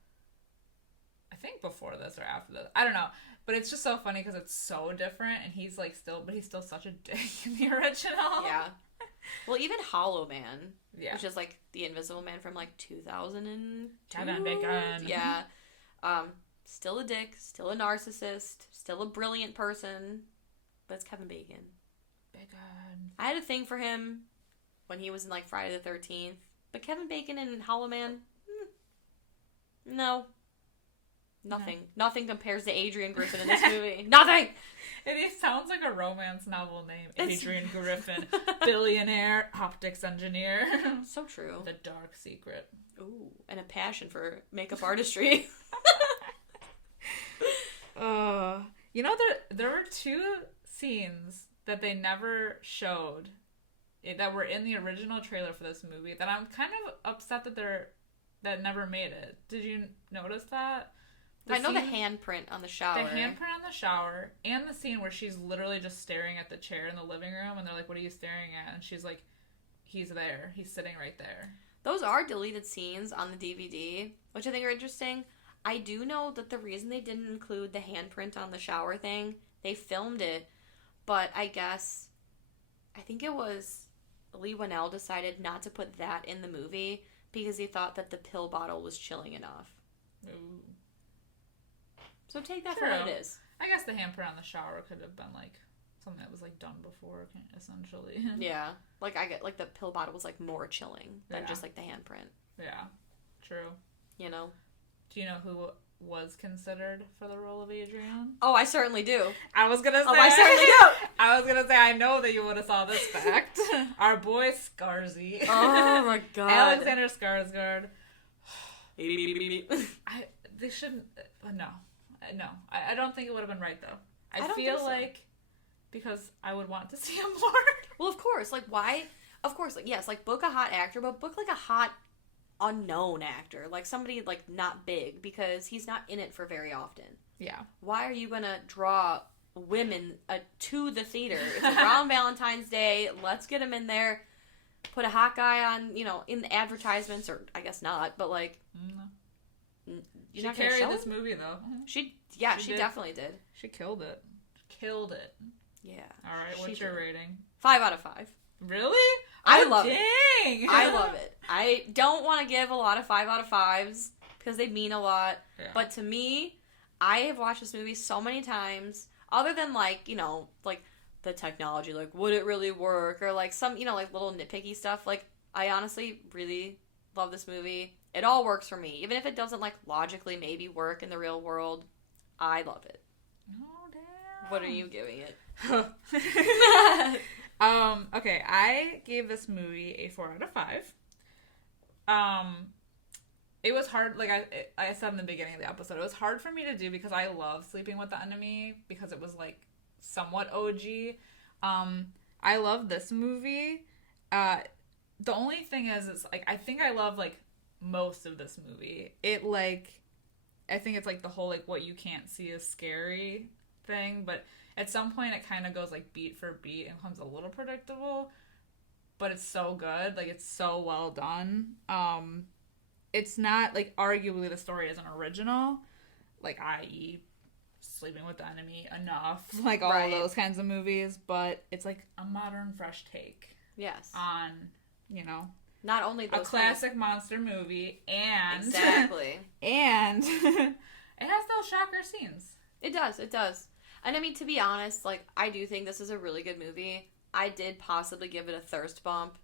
I think before this or after this. I don't know. But it's just so funny because it's so different and he's still such a dick in the original. Yeah. Well, even Hollow Man, which is like the Invisible Man from like 2002. Kevin Bacon. Yeah. Still a dick, still a narcissist, still a brilliant person, but it's Kevin Bacon. Bacon. I had a thing for him when he was in like Friday the 13th, but Kevin Bacon and Hollow Man, no. Nothing compares to Adrian Griffin in this movie. Nothing! It sounds like a romance novel name. Adrian Griffin, billionaire, optics engineer. So true. The dark secret. Ooh, and a passion for makeup artistry. There were two scenes that they never showed that were in the original trailer for this movie that I'm kind of upset that never made it. Did you notice that? I know the handprint on the shower. The handprint on the shower, and the scene where she's literally just staring at the chair in the living room, and they're like, what are you staring at? And she's like, he's there. He's sitting right there. Those are deleted scenes on the DVD, which I think are interesting. I do know that the reason they didn't include the handprint on the shower thing, they filmed it, but I think it was Lee Winnell decided not to put that in the movie because he thought that the pill bottle was chilling enough. Ooh. So take that for what it is. I guess the handprint on the shower could have been like something that was like done before, essentially. Yeah, like I get like the pill bottle was like more chilling than just like the handprint. Yeah, true. You know. Do you know who was considered for the role of Adrian? Oh, I certainly do. I was gonna say. Oh, I certainly do. I was gonna say, I know that you would have saw this fact. Our boy Skarsgård. Oh my god. Alexander Skarsgård. They shouldn't. No. I don't think it would have been right though. I don't feel think so. like because I would want to see him more. Well, of course. Like, why? Of course, like, yes, like, book a hot actor, but book, like, a hot, unknown actor. Like, somebody, like, not big, because he's not in it for very often. Yeah. Why are you gonna draw women to the theater? It's around Valentine's Day. Let's get him in there. Put a hot guy on, in the advertisements, or I guess not, but, like... She carried this movie, though. She did. definitely did. She killed it. Killed it. Yeah. All right, what's your rating? 5 out of 5. Really? I love it. I love it. I don't want to give a lot of 5 out of 5s because they mean a lot. Yeah. But to me, I have watched this movie so many times. Other than, like, like the technology, like, would it really work? Or, like, some, like, little nitpicky stuff. Like, I honestly really love this movie. It all works for me. Even if it doesn't, like, logically maybe work in the real world, I love it. Oh, damn. What are you giving it? Okay, I gave this movie a 4 out of 5. It was hard, like I said in the beginning of the episode, it was hard for me to do because I love Sleeping with the Enemy because it was, like, somewhat OG. I love this movie. The only thing is, like, I think I love, like, most of this movie. It, like, I think it's, like, the whole, like, what you can't see is scary thing, but at some point it kind of goes, like, beat for beat and becomes a little predictable, but it's so good. Like, it's so well done. It's not, like, arguably the story isn't original, like, i.e. Sleeping with the Enemy, Enough, like, all of those kinds of movies, but it's, like, a modern, fresh take. Yes. On, not only those a classic monster movie, and... Exactly. And it has those shocker scenes. It does. And I mean, to be honest, like, I do think this is a really good movie. I did possibly give it a thirst bump.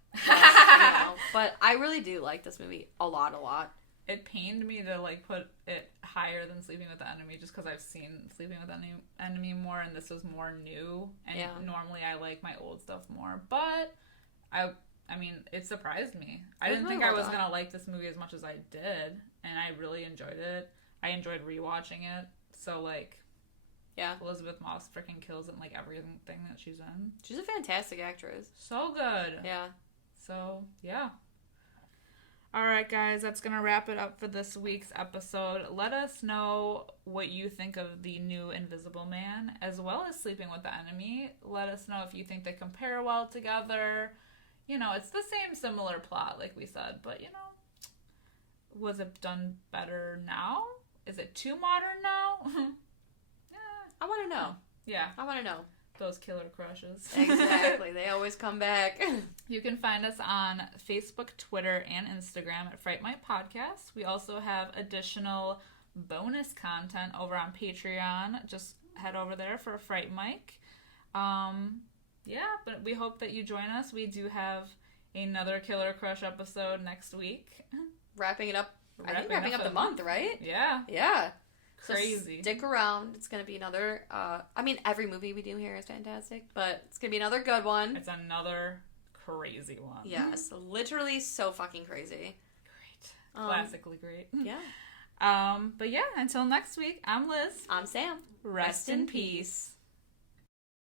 But I really do like this movie a lot. It pained me to, like, put it higher than Sleeping with the Enemy just because I've seen Sleeping with the Enemy more, and this was more new. And normally I like my old stuff more. But I mean, it surprised me. I didn't think I was going to like this movie as much as I did, and I really enjoyed it. I enjoyed rewatching it. So, like, yeah, Elizabeth Moss freaking kills it in, like, everything that she's in. She's a fantastic actress. So good. Yeah. So, yeah. Alright, guys, that's going to wrap it up for this week's episode. Let us know what you think of the new Invisible Man, as well as Sleeping with the Enemy. Let us know if you think they compare well together. It's the same similar plot, like we said, but, was it done better now? Is it too modern now? I want to know. Yeah. I want to know. Those killer crushes. Exactly. They always come back. You can find us on Facebook, Twitter, and Instagram at Fright Podcast. We also have additional bonus content over on Patreon. Just head over there for Fright Mike. Yeah, but we hope that you join us. We do have another Killer Crush episode next week. Wrapping it up. I think wrapping up the month, right? Yeah. Yeah. Crazy. So stick around. It's going to be another, I mean, every movie we do here is fantastic, but it's going to be another good one. It's another crazy one. Yes. Literally so fucking crazy. Great. Classically great. Yeah. But yeah, until next week, I'm Liz. I'm Sam. Rest in peace.